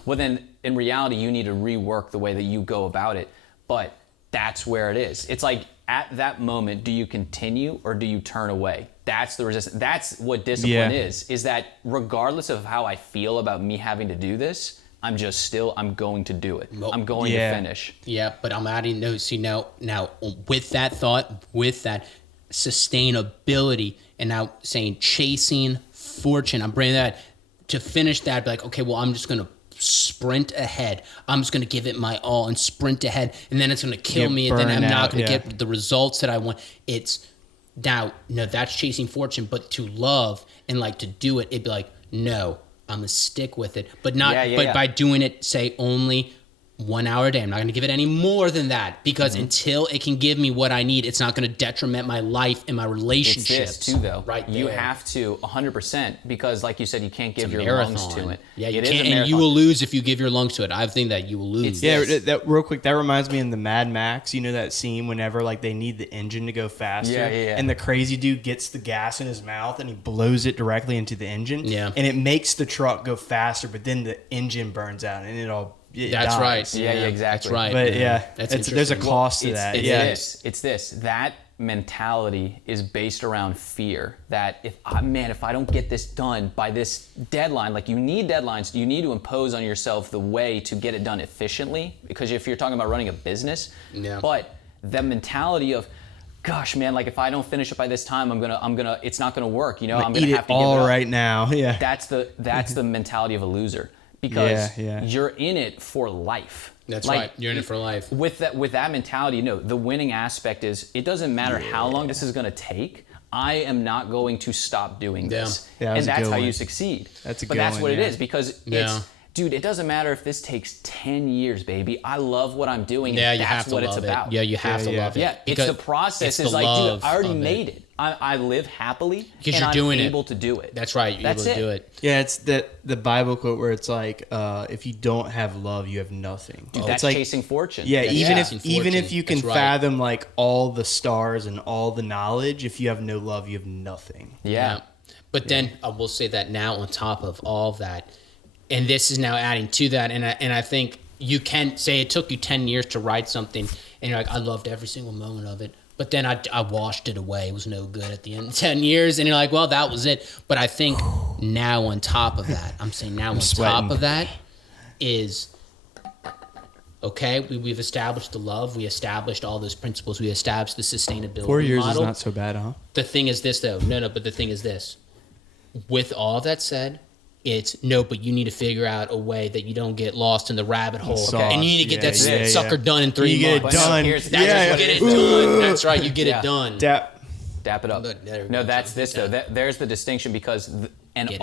Well, then in reality, you need to rework the way that you go about it. But that's where it is. It's like, at that moment, do you continue or do you turn away? That's the resistance. That's what discipline is that regardless of how I feel about me having to do this, I'm going to do it. I'm going to finish. But I'm adding those. See, now with that thought, with that sustainability, and now saying chasing fortune, I'm bringing that to finish that. Be like, okay, well, I'm just going to sprint ahead. I'm just going to give it my all and sprint ahead, and then it's going to kill me, and then I'm not going to get the results that I want. It's now, no, that's chasing fortune, but to love and like to do it, it'd be like, no, I'm going to stick with it, but not, by doing it, say only 1 hour a day. I'm not going to give it any more than that because until it can give me what I need, it's not going to detriment my life and my relationships. It's this too, though. Right You there. have to 100% because, like you said, you can't give It's a your lungs marathon. to it. Yeah, you It is can't, a and you marathon. will lose if you give your lungs to it. I think that you will lose. It's- Yeah, Yes. that real quick. That reminds me in the Mad Max. You know that scene whenever like they need the engine to go faster, Yeah. and the crazy dude gets the gas in his mouth and he blows it directly into the engine. Yeah. and it makes the truck go faster, but then the engine burns out and it That's dies. right. Yeah, exactly. That's right. But yeah, That's there's a interesting. cost to that. It's Yeah, this. That mentality is based around fear. That if I don't get this done by this deadline, like you need deadlines, you need to impose on yourself the way to get it done efficiently. Because if you're talking about running a business, Yeah. but the mentality of, gosh, man, like if I don't finish it by this time, it's not gonna work. You know, I'm gonna eat have it to give it all up. right now. Yeah, That's the mentality of a loser because Yeah. you're in it for life. That's Like, right. You're in it for life. with that mentality, the winning aspect is it doesn't matter how long this is going to take. I am not going to stop doing this, Yeah, and that's a that's good how one. you succeed. That's a but good that's one, what yeah. it is because Yeah. dude, it doesn't matter if this takes 10 years, baby. I love what I'm doing. Yeah, and you that's have to what love it's it. about. Yeah, you have to Yeah, love it. Yeah, it's Because the process. it's Is the like, love dude, I already of made it. I live happily Because and you're I'm doing it. able to do it. That's right. You're That's able to do it. yeah. It's the Bible quote where it's like, if you don't have love, you have nothing. Dude, It's that's like, chasing fortune. yeah, That's- even Chasing even if fortune. you can That's right. fathom like all the stars and all the knowledge, if you have no love, you have nothing. yeah. But then I will say that now on top of all of that, and this is now adding to that, and I think you can say it took you 10 years to write something, and you're like, I loved every single moment of it. But then I washed it away. It was no good at the end of 10 years. And you're like, well, that was it. But I think now on top of that, I'm saying now on sweating. top of that is, okay, we've established the love. We established all those principles. We established the sustainability 4 years model. is not so bad, huh? The thing is this, though. No, but the thing is this. With all that said, it's no, but you need to figure out a way that you don't get lost in the rabbit hole. Sauce. And you need to get Yeah, that yeah, sucker yeah. done in 3 You get it months. But no, done. here's- That's Yeah. you get it done. That's right. You get Yeah. it done. Dap it up. But there we No, go. that's this though. There's the distinction because Get it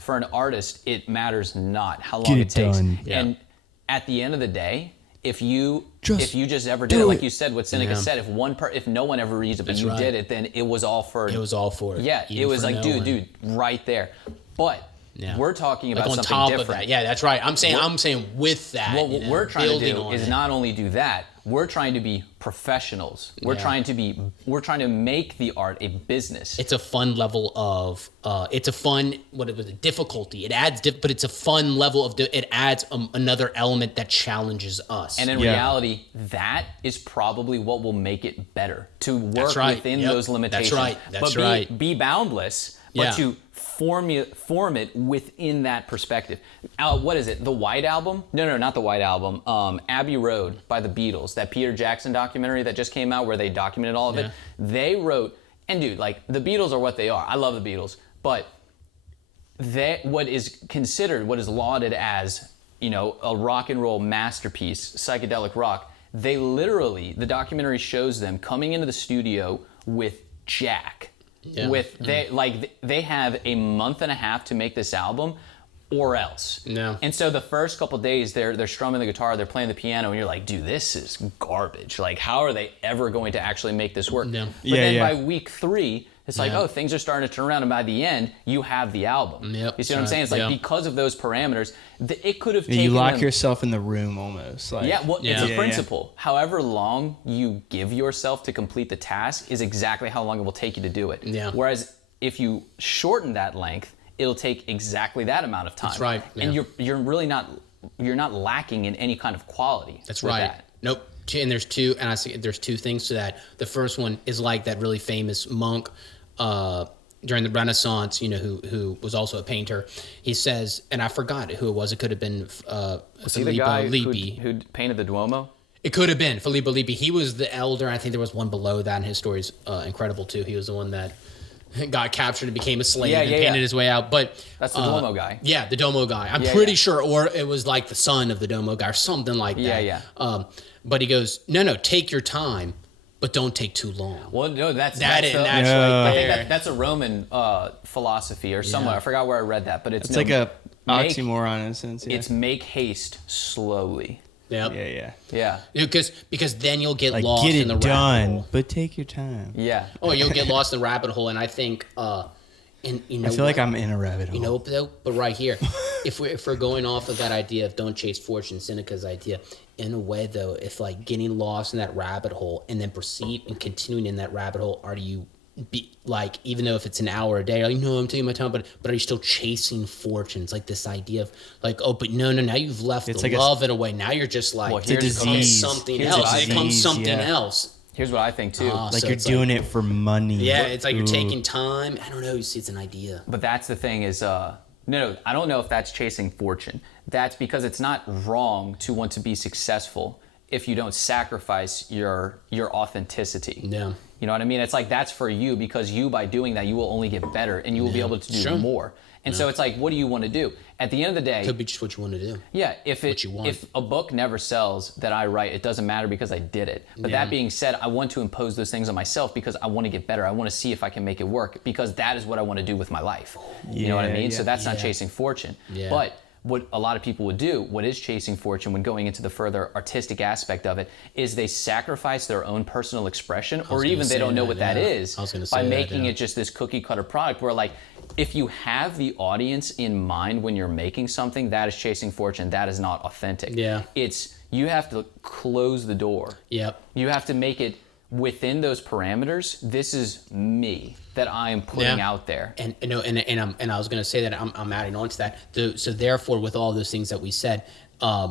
for an artist, it matters not how long Get it it takes. done. Yeah. And at the end of the day, if you Just just ever did it, do like it. you said, what Seneca Yeah. said, if no one ever reads it, but That's you right. did it, then it was all for It was all for it. yeah. Even It was for like, no dude, one. right there. But Yeah. we're talking about Like on something top different. of that. Yeah, that's right. I'm saying with that. What you know, we're trying to building do on is it. not only do that, we're trying to be professionals. We're Yeah. trying to make the art a business. It's a fun level of it's a fun difficulty. It adds but it's a fun level of it adds another element that challenges us. And in Yeah. reality, that is probably what will make it better to work right. within Yep. those limitations. That's right. That's but right. Be boundless, but Yeah. to form it within that perspective. What is it? The White Album? No, not the White Album. Abbey Road by the Beatles, that Peter Jackson documentary that just came out where they documented all of it. Yeah. They wrote, and dude, like the Beatles are what they are. I love the Beatles, but what is lauded as, a rock and roll masterpiece, psychedelic rock, the documentary shows them coming into the studio with Jack. Yeah. They have a month and a half to make this album or else. No. And so the first couple days they're strumming the guitar, they're playing the piano, and you're like, dude, this is garbage. Like, how are they ever going to actually make this work? No. But Yeah, then yeah. by week 3, it's like, Yeah. oh, things are starting to turn around, and by the end, you have the album. Yep, You see what I'm that's saying? It's like right, yeah. because of those parameters, it could have taken You lock them, yourself in the room almost. Like, yeah, well, it's Yeah. a Yeah, principle. However long you give yourself to complete the task is exactly how long it will take you to do it. Yeah. Whereas if you shorten that length, it'll take exactly that amount of time. That's right, And yeah. you're really not lacking in any kind of quality. That's with right. that. Nope. And there's two things to that. The first one is like that really famous monk during the Renaissance, who was also a painter. He says, and I forgot who it was. It could have been Was he the guy who painted the Duomo? It could have been Filippo Lippi. He was the elder. I think there was one below that, and his story's incredible too. He was the one that got captured and became a slave and painted his way out. But That's the Duomo guy. Yeah, the Domo guy. I'm Yeah, pretty yeah. sure, or it was like the son of the Domo guy or something like that. Yeah. But he goes, no, take your time, but don't take too long. Well, no, that's That's the- right I there. think that's a Roman philosophy or somewhere. Yeah. I forgot where I read that, but It's like a make- oxymoron in a sense. Yeah. It's make haste slowly. Yep. Yeah. Yeah. Because then you'll get Like, lost get in the it rabbit done, hole. but take your time. Yeah. Oh, you'll get lost in the rabbit hole, and I think, and you know, I feel like I'm in a rabbit hole. you know, though, but right here, if we're going off of that idea of don't chase fortune, Seneca's idea, in a way though, if like getting lost in that rabbit hole and then proceed and continuing in that rabbit hole, are you be like, even though if it's an hour a day, like, no, I'm taking my time, but are you still chasing fortunes? Like this idea of like, oh, but no, now you've left It's the like love in a way. Now you're just like, Well, It's a here's- it becomes disease. something Here's else. a It becomes disease, something yeah. else. Here's what I think too. Ah, Like so you're it's doing it for money. Yeah, it's like you're Ooh. taking time. I don't know. You see, it's an idea. But that's the thing is, no, I don't know if that's chasing fortune. That's because it's not wrong to want to be successful if you don't sacrifice your authenticity. Yeah. You know what I mean? It's like that's for you because you, by doing that, you will only get better and you will be able to do Sure. more. And so it's like, what do you want to do? At the end of the day, Could be just what you want to do. yeah, if you want. if a book never sells that I write, it doesn't matter because I did it. But Yeah. that being said, I want to impose those things on myself because I want to get better. I want to see if I can make it work because that is what I want to do with my life. You know what I Yeah, mean? yeah. So that's not Yeah. chasing fortune. Yeah. But what a lot of people would do, what is chasing fortune when going into the further artistic aspect of it, is they sacrifice their own personal expression, or gonna even they say don't know that, what that yeah. is, I was gonna by say that, making yeah. it just this cookie cutter product where like, if you have the audience in mind when you're making something, that is chasing fortune. That is not authentic. Yeah. It's, you have to close the door. Yep. You have to make it within those parameters. This is me that I am putting Yeah. out there. And you know, and I was gonna say that I'm adding on to that. So therefore, with all those things that we said,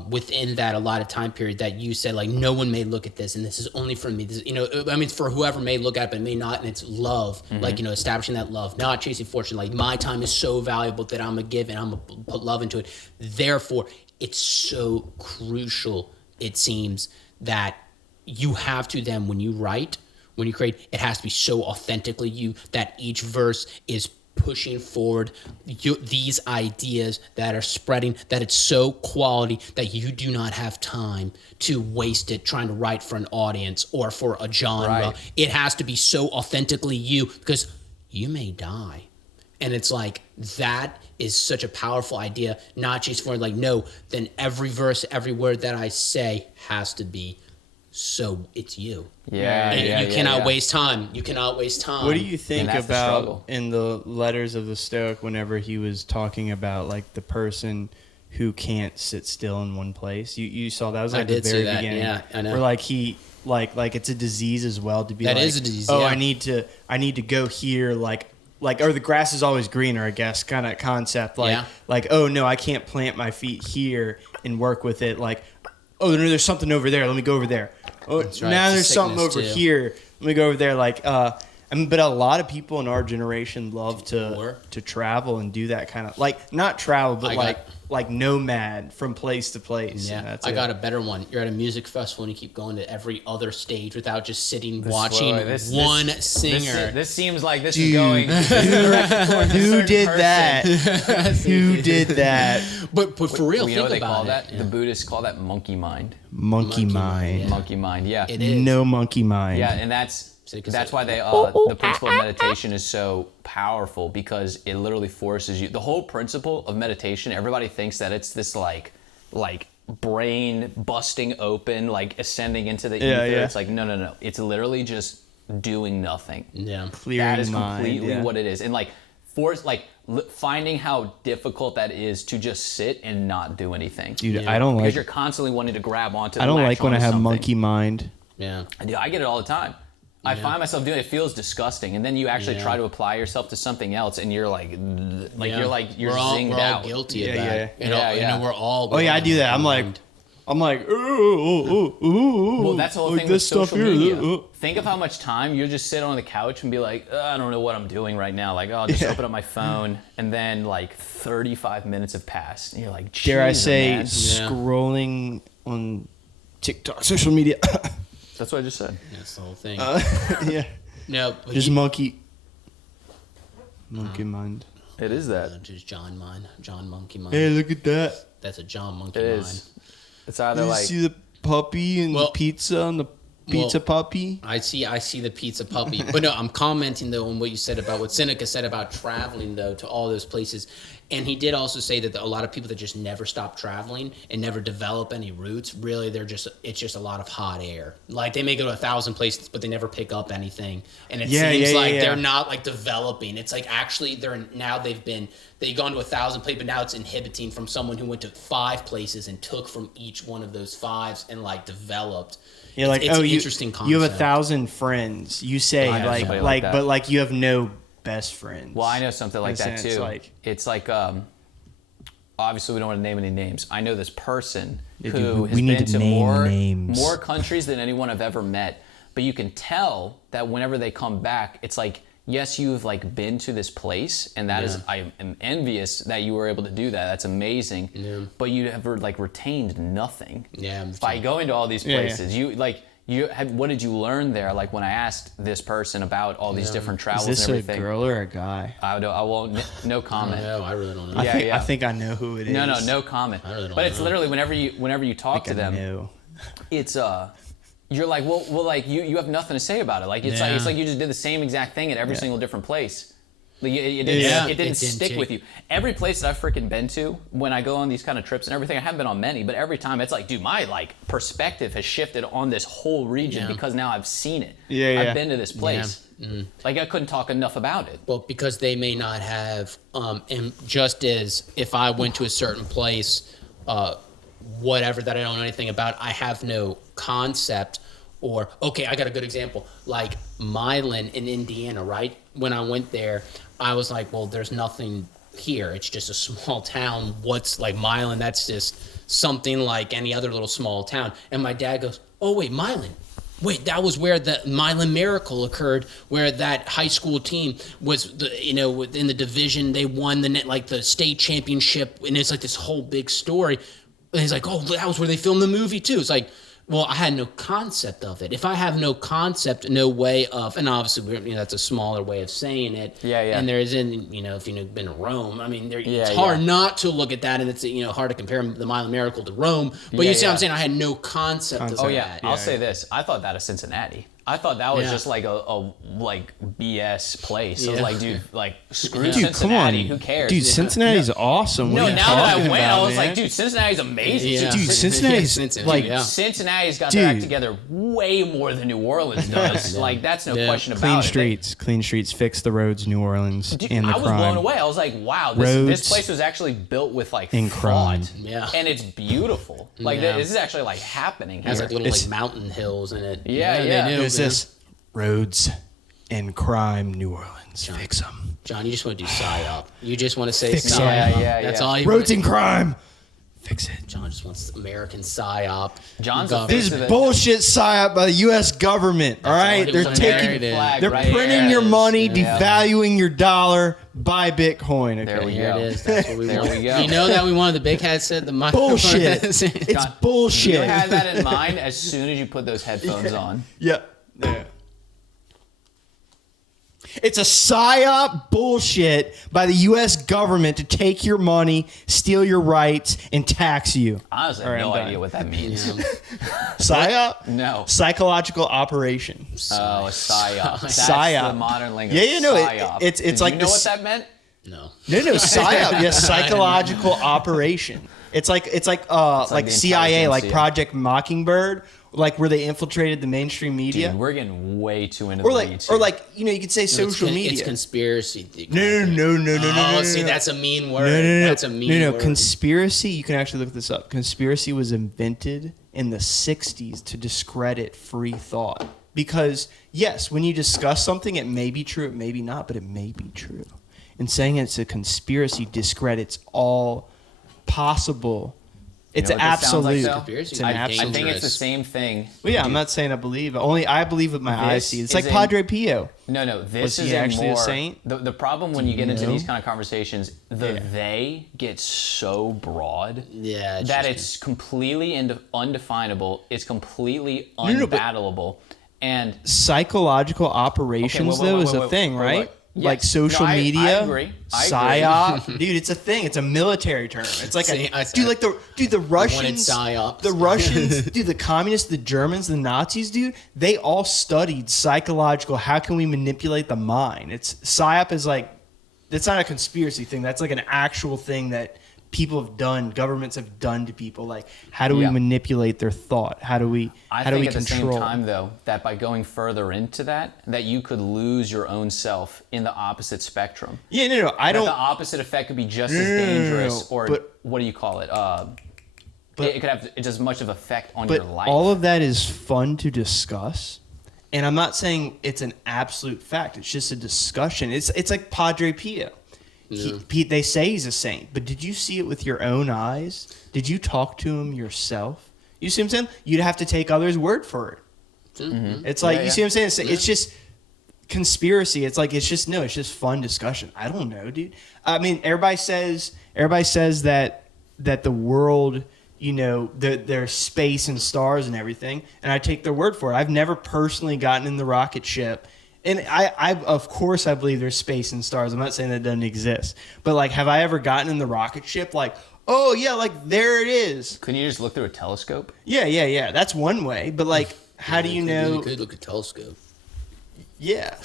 within that allotted time period that you said, like, no one may look at this, and this is only for me. This, you know, I mean, it's for whoever may look at it, but it may not. And it's love, like, you know, establishing that love, not chasing fortune. Like, my time is so valuable that I'm gonna give and I'm gonna put love into it. Therefore, it's so crucial. It seems that you have to then, when you write, when you create, it has to be so authentically you that each verse is pushing forward these ideas that are spreading, that it's so quality that you do not have time to waste it trying to write for an audience or for a genre. Right. It has to be so authentically you because you may die. And it's like, that is such a powerful idea, not just for like, no, then every verse, every word that I say has to be so it's you. Yeah, And yeah, you yeah, cannot yeah. waste time. You cannot waste time. What do you think that's the about struggle. in the letters of the Stoic whenever he was talking about like the person who can't sit still in one place? You saw that was I like the did see very that, beginning. yeah, I know. Where like he like it's a disease as well to be That like, is a disease, oh, yeah. I need to go here like or the grass is always greener, I guess, kind of concept. Like Yeah. like, oh no, I can't plant my feet here and work with it. Like, oh no, there's something over there. Let me go over there. Oh, That's right, now it's a there's something sickness, over too. here. Let me go over there. Like, I mean, but a lot of people in our generation love Or- to travel and do that kind of like not travel, but I got- like nomad from place to place. and Yeah, that's I it. got a better one. You're at a music festival and you keep going to every other stage without just sitting watching one singer. This seems like this Dude. is going. Who did that? Who did that? but for real, You know think what they about call it. that? Yeah. The Buddhists call that monkey mind. Monkey mind. Yeah. Monkey mind. Yeah. It is. No monkey mind. Yeah, and that's because that's it- why they the principle of meditation is so powerful because it literally forces you. The whole principle of meditation, everybody thinks that it's this like brain busting open, like ascending into the Yeah, ether. yeah. It's like no. It's literally just doing nothing. Yeah. Clearing That is mind. completely yeah. what it is, and finding how difficult that is to just sit and not do anything. Dude, Yeah. I don't Because like. you're constantly wanting to grab onto. I don't latch like when I onto have something. monkey mind. Yeah. Dude, I get it all the time. I find myself doing it. It feels disgusting, and then you actually Yeah. try to apply yourself to something else, and you're like Yeah. you're we're all, zinged we're all out. guilty Yeah, of that. yeah. You know, Yeah, you yeah. know, we're all. Oh yeah, I going do that. I'm like, ooh. Well, that's the whole like thing this with social stuff here. media. Think of how much time you just sit on the couch and be like, I don't know what I'm doing right now. Like, I'll just open up my phone, and then like 35 minutes have passed, and you're like, Dare I Jesus, say, man. scrolling on TikTok, social media. That's what I just said. That's the whole thing. Yeah, no, but just monkey mind. It is that. just John Monkey Mind. Hey, look at that. That's a John Monkey It Mind. is. It's either You like see the puppy and Well- the pizza and the pizza puppy. I see the pizza puppy. But no, I'm commenting though on what you said about what Seneca said about traveling though to all those places. And he did also say that a lot of people that just never stop traveling and never develop any roots, really, it's just a lot of hot air. Like they may go to 1,000 places, but they never pick up anything. And it seems like they're not like developing. It's like actually they've gone to 1,000 places, but now it's inhibiting from someone who went to 5 places and took from each one of those 5s and like developed. You're like, it's an interesting concept. You have 1,000 friends. You say but like you have no best friends. Well, I know something like that sense, too. It's like obviously we don't want to name any names. I know this person who has been to more countries than anyone I've ever met, but you can tell that whenever they come back, it's like, yes, you've like been to this place, and that is, I am envious that you were able to do that. That's amazing. Yeah. But you have like retained nothing. Yeah. By going to all these places, what did you learn there? Like when I asked this person about all these different travels and everything. Is this a girl or a guy? I won't. No comment. No, I really don't know. I think I know who it is. No comment. I really don't but it's know. literally whenever you talk to them, it's you're like, well, like you have nothing to say about it. Like it's like you just did the same exact thing at every single different place. Like it didn't stick with you. Every place that I've freaking been to, when I go on these kind of trips and everything, I haven't been on many, but every time it's like, dude, my like perspective has shifted on this whole region because now I've seen it. I've been to this place. Like I couldn't talk enough about it. Well, because they may not have, and just as if I went to a certain place, whatever that I don't know anything about, I have no concept. Or, okay, I got a good example. Like Milan in Indiana, right? When I went there, I was like, well, there's nothing here. It's just a small town. What's like Milan? That's just something like any other little small town. And my dad goes, oh, wait, Milan. Wait, that was where the Milan Miracle occurred, where that high school team was, within the division, they won the state championship, and it's like this whole big story. And he's like, oh, that was where they filmed the movie too. It's like, well, I had no concept of it. If I have no concept, no way of, and obviously that's a smaller way of saying it. Yeah. And there isn't, if you've been to Rome, I mean, it's hard not to look at that, and it's hard to compare the Milan Miracle to Rome. But you see what I'm saying? I had no concept of that. I'll say this: I thought that of Cincinnati. I thought that was just like a BS place. I was like, dude, like screw Cincinnati. Who cares? Dude, Cincinnati's awesome. No, now that I went, I was like, dude, Cincinnati's amazing. Yeah. Dude, Cincinnati's Cincinnati's got their act together way more than New Orleans does. Like that's no question about it. Clean streets, fix the roads, New Orleans, dude, and the crime. I was blown away. I was like, wow, this place was actually built with like thought, and it's beautiful. Like this is actually like happening. It has like little like mountain hills in it. Is this roads and crime, New Orleans? John, fix them. John, you just want to do PSYOP. You just want to say fix PSYOP. That's all you roads and crime. Fix it. John just wants American PSYOP. This is bullshit PSYOP by the U.S. government. All right, they're printing your money, devaluing your dollar. Buy Bitcoin. Okay. There we go. There it is. That's what we want. We go. You know that we wanted the big headset. The bullshit. It's bullshit. You had that in mind as soon as you put those headphones on. Yeah. It's a PSYOP bullshit by the U.S. government to take your money, steal your rights, and tax you. Honestly, I have no idea what that means. PSYOP? No. Psychological operation. Oh, a PSYOP. That's PSYOP. The modern lingo. It's like you know what that meant? No. PSYOP. Yes, psychological operation. It's like CIA, like Project Mockingbird, like where they infiltrated the mainstream media. Dude, we're getting way too into the weeds. Or like you could say social media. It's conspiracy. No. See, that's a mean word. That's a mean word. Conspiracy. You can actually look this up. Conspiracy was invented in the '60s to discredit free thought. Because yes, when you discuss something, it may be true, it may be not, but it may be true. And saying it's a conspiracy discredits all possible. It's absolute. I think it's the same thing. Well, yeah, I'm not saying I believe. Only I believe with my eyes see. It's like Padre Pio. No. This is actually a saint. The problem when you get into these kind of conversations, they get so broad that it's completely undefinable. It's completely unbattleable. And psychological operations is a thing, right? Yes. Like social media, I agree. PSYOP, dude, it's a thing. It's a military term. It's like the Russians, the communists, the Germans, the Nazis, dude. They all studied psychological. How can we manipulate the mind? It's PSYOP is like that's not a conspiracy thing. That's like an actual thing that people have done, governments have done to people. Like, how do we manipulate their thought? How do we I how do think we at control? the same time, though, that by going further into that you could lose your own self in the opposite spectrum. Yeah, no, I don't. The opposite effect could be just as dangerous, or but- what do you call it? It could have just as much of effect on But your life. all of that is fun to discuss. And I'm not saying it's an absolute fact. It's just a discussion. It's like Padre Pio. They say he's a saint, but did you see it with your own eyes? Did you talk to him yourself? You see what I'm saying? You'd have to take others' word for it. Mm-hmm. It's like, you see what I'm saying? It's just conspiracy. It's like, it's just fun discussion. I don't know, dude. I mean, everybody says that the world, you know, there's space and stars and everything, and I take their word for it. I've never personally gotten in the rocket ship. And I of course I believe there's space and stars. I'm not saying that doesn't exist. But like, have I ever gotten in the rocket ship? Like, oh yeah, like there it is. Couldn't you just look through a telescope? Yeah. That's one way. But like, how do you know? You could look at telescope. Yeah.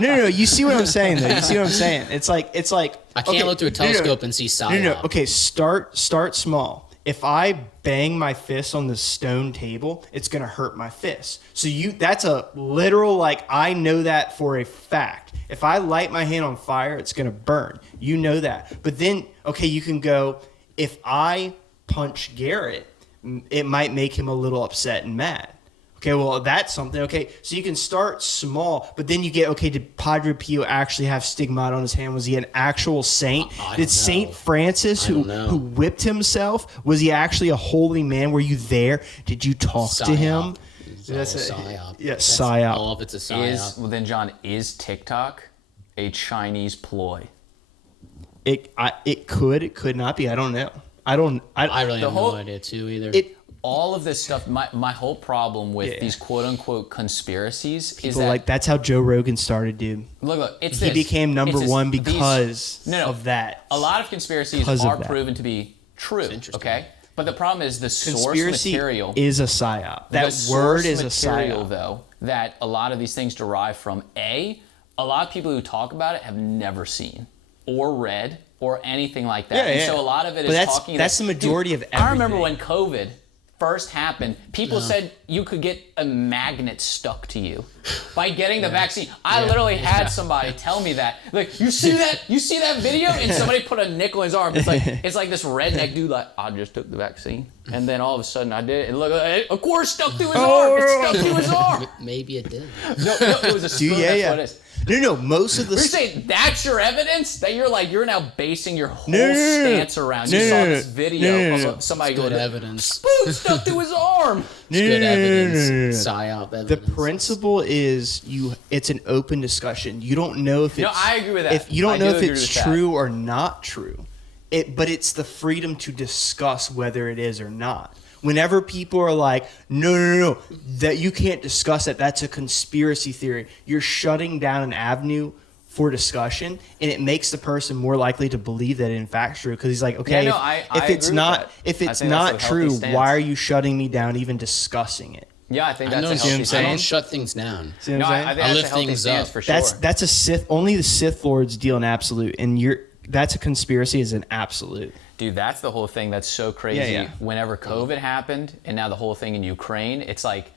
No. You see what I'm saying though? You see what I'm saying? It's like I can't look through a telescope and see psyop. No. Okay, start small. If I bang my fist on the stone table, it's gonna hurt my fist. So that's a literal, like, I know that for a fact. If I light my hand on fire, it's gonna burn. You know that. But then, okay, you can go, if I punch Garrett, it might make him a little upset and mad. Okay, well, that's something. Okay, so you can start small, but then you get, okay, did Padre Pio actually have stigmata on his hand? Was he an actual saint? Did Saint Francis, who whipped himself, was he actually a holy man? Were you there? Did you talk to him? That's a psyop. Yeah, psyop. All of it's a psyop. Well then, John, is TikTok a Chinese ploy? It could not be. I don't know. I really have no idea too either. All of this stuff, my whole problem with these quote unquote conspiracies is that, like, that's how Joe Rogan started, dude. Look, He became number one because of that. A lot of conspiracies are proven to be true. Okay, but the problem is the source material is a psyop. That word is a psyop, though. That a lot of these things derive from a lot of people who talk about it have never seen or read or anything like that. And so a lot of it is talking. That's the majority of everything. I remember when COVID first happened, people said you could get a magnet stuck to you by getting the vaccine. I literally had somebody tell me that. Like, you see that video? And somebody put a nickel in his arm. It's like this redneck dude, like, I just took the vaccine. And then all of a sudden I did it. And look, of course, stuck to his arm. It stuck to his arm. Maybe it did. No, it was a spoon. That's what it is. No. Most of the. You're saying that's your evidence that you're now basing your whole stance around. You saw this video of somebody going, evidence. Spoon stuck to his arm. Good evidence. Psyop evidence. The principle is it's an open discussion. You don't know if it's. I agree with that. If you don't know if it's true or not true, but it's the freedom to discuss whether it is or not. Whenever people are like, no, that you can't discuss it, that's a conspiracy theory, you're shutting down an avenue for discussion, and it makes the person more likely to believe that it in fact true, because he's like, okay, if it's not true, why are you shutting me down even discussing it? Yeah, I think that's a healthy stance. I don't shut things down. No, I think that's a healthy stance for sure. That's a Sith. Only the Sith Lords deal in absolute, and that's a conspiracy is an absolute. Dude, that's the whole thing that's so crazy. Yeah. Whenever COVID happened, and now the whole thing in Ukraine, it's like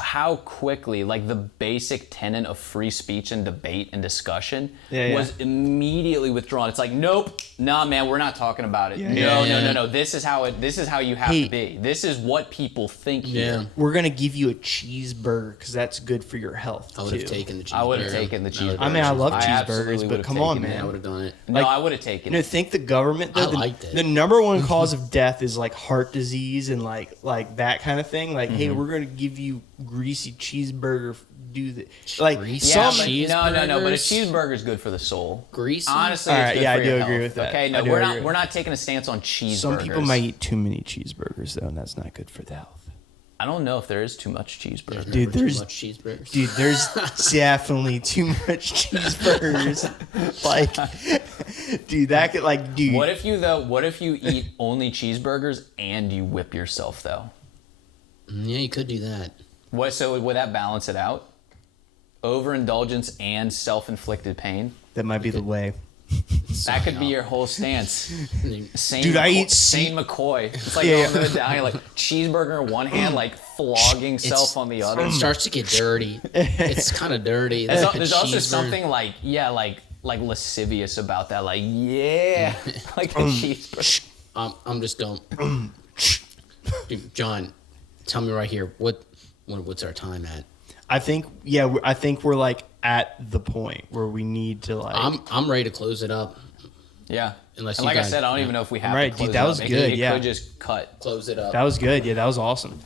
how quickly, like, the basic tenet of free speech and debate and discussion was immediately withdrawn. It's like, nope, nah, man, we're not talking about it. No. This is how you have to be. This is what people think here. We're gonna give you a cheeseburger because that's good for your health. I would have taken the cheeseburger. I would have taken the cheeseburger. I mean, I love cheeseburgers, but come on, man. I would have done it. No, I would have taken it. Think the government, though, I liked it. The number one cause of death is like heart disease and like that kind of thing. Like, hey, we're gonna give you greasy cheeseburger. Do the like cheeseburgers? No. But a cheeseburger is good for the soul. Greasy. Honestly, all right, it's good I for do your agree health, with that. Okay, no, we're not taking a stance on cheeseburgers. Some people might eat too many cheeseburgers though, and that's not good for the health. I don't know if there is too much cheeseburger. Dude, too much cheeseburgers. Dude, there's definitely too much cheeseburgers. Like, dude, that could dude. What if you eat only cheeseburgers and you whip yourself though? Yeah, you could do that. So would that balance it out? Overindulgence and self-inflicted pain. that might be the way. That could be your whole stance. Saint Dude, I eat Saint McCoy. It's like Yeah. going to the down, like cheeseburger in one hand, like flogging self on the other. It starts to get dirty. It's kind of dirty. There's, Like the there's also cheeseburger. something like lascivious about that. Like like the cheeseburger. I'm just going. Dude, John, tell me right here. What's our time at? I think we're like at the point where we need to like. I'm ready to close it up. Yeah. Unless and you like I guys- said, I don't even know if we have Right, to close dude, that it was up. good, It yeah. could just cut. Close it up. That was good. Yeah, that was awesome.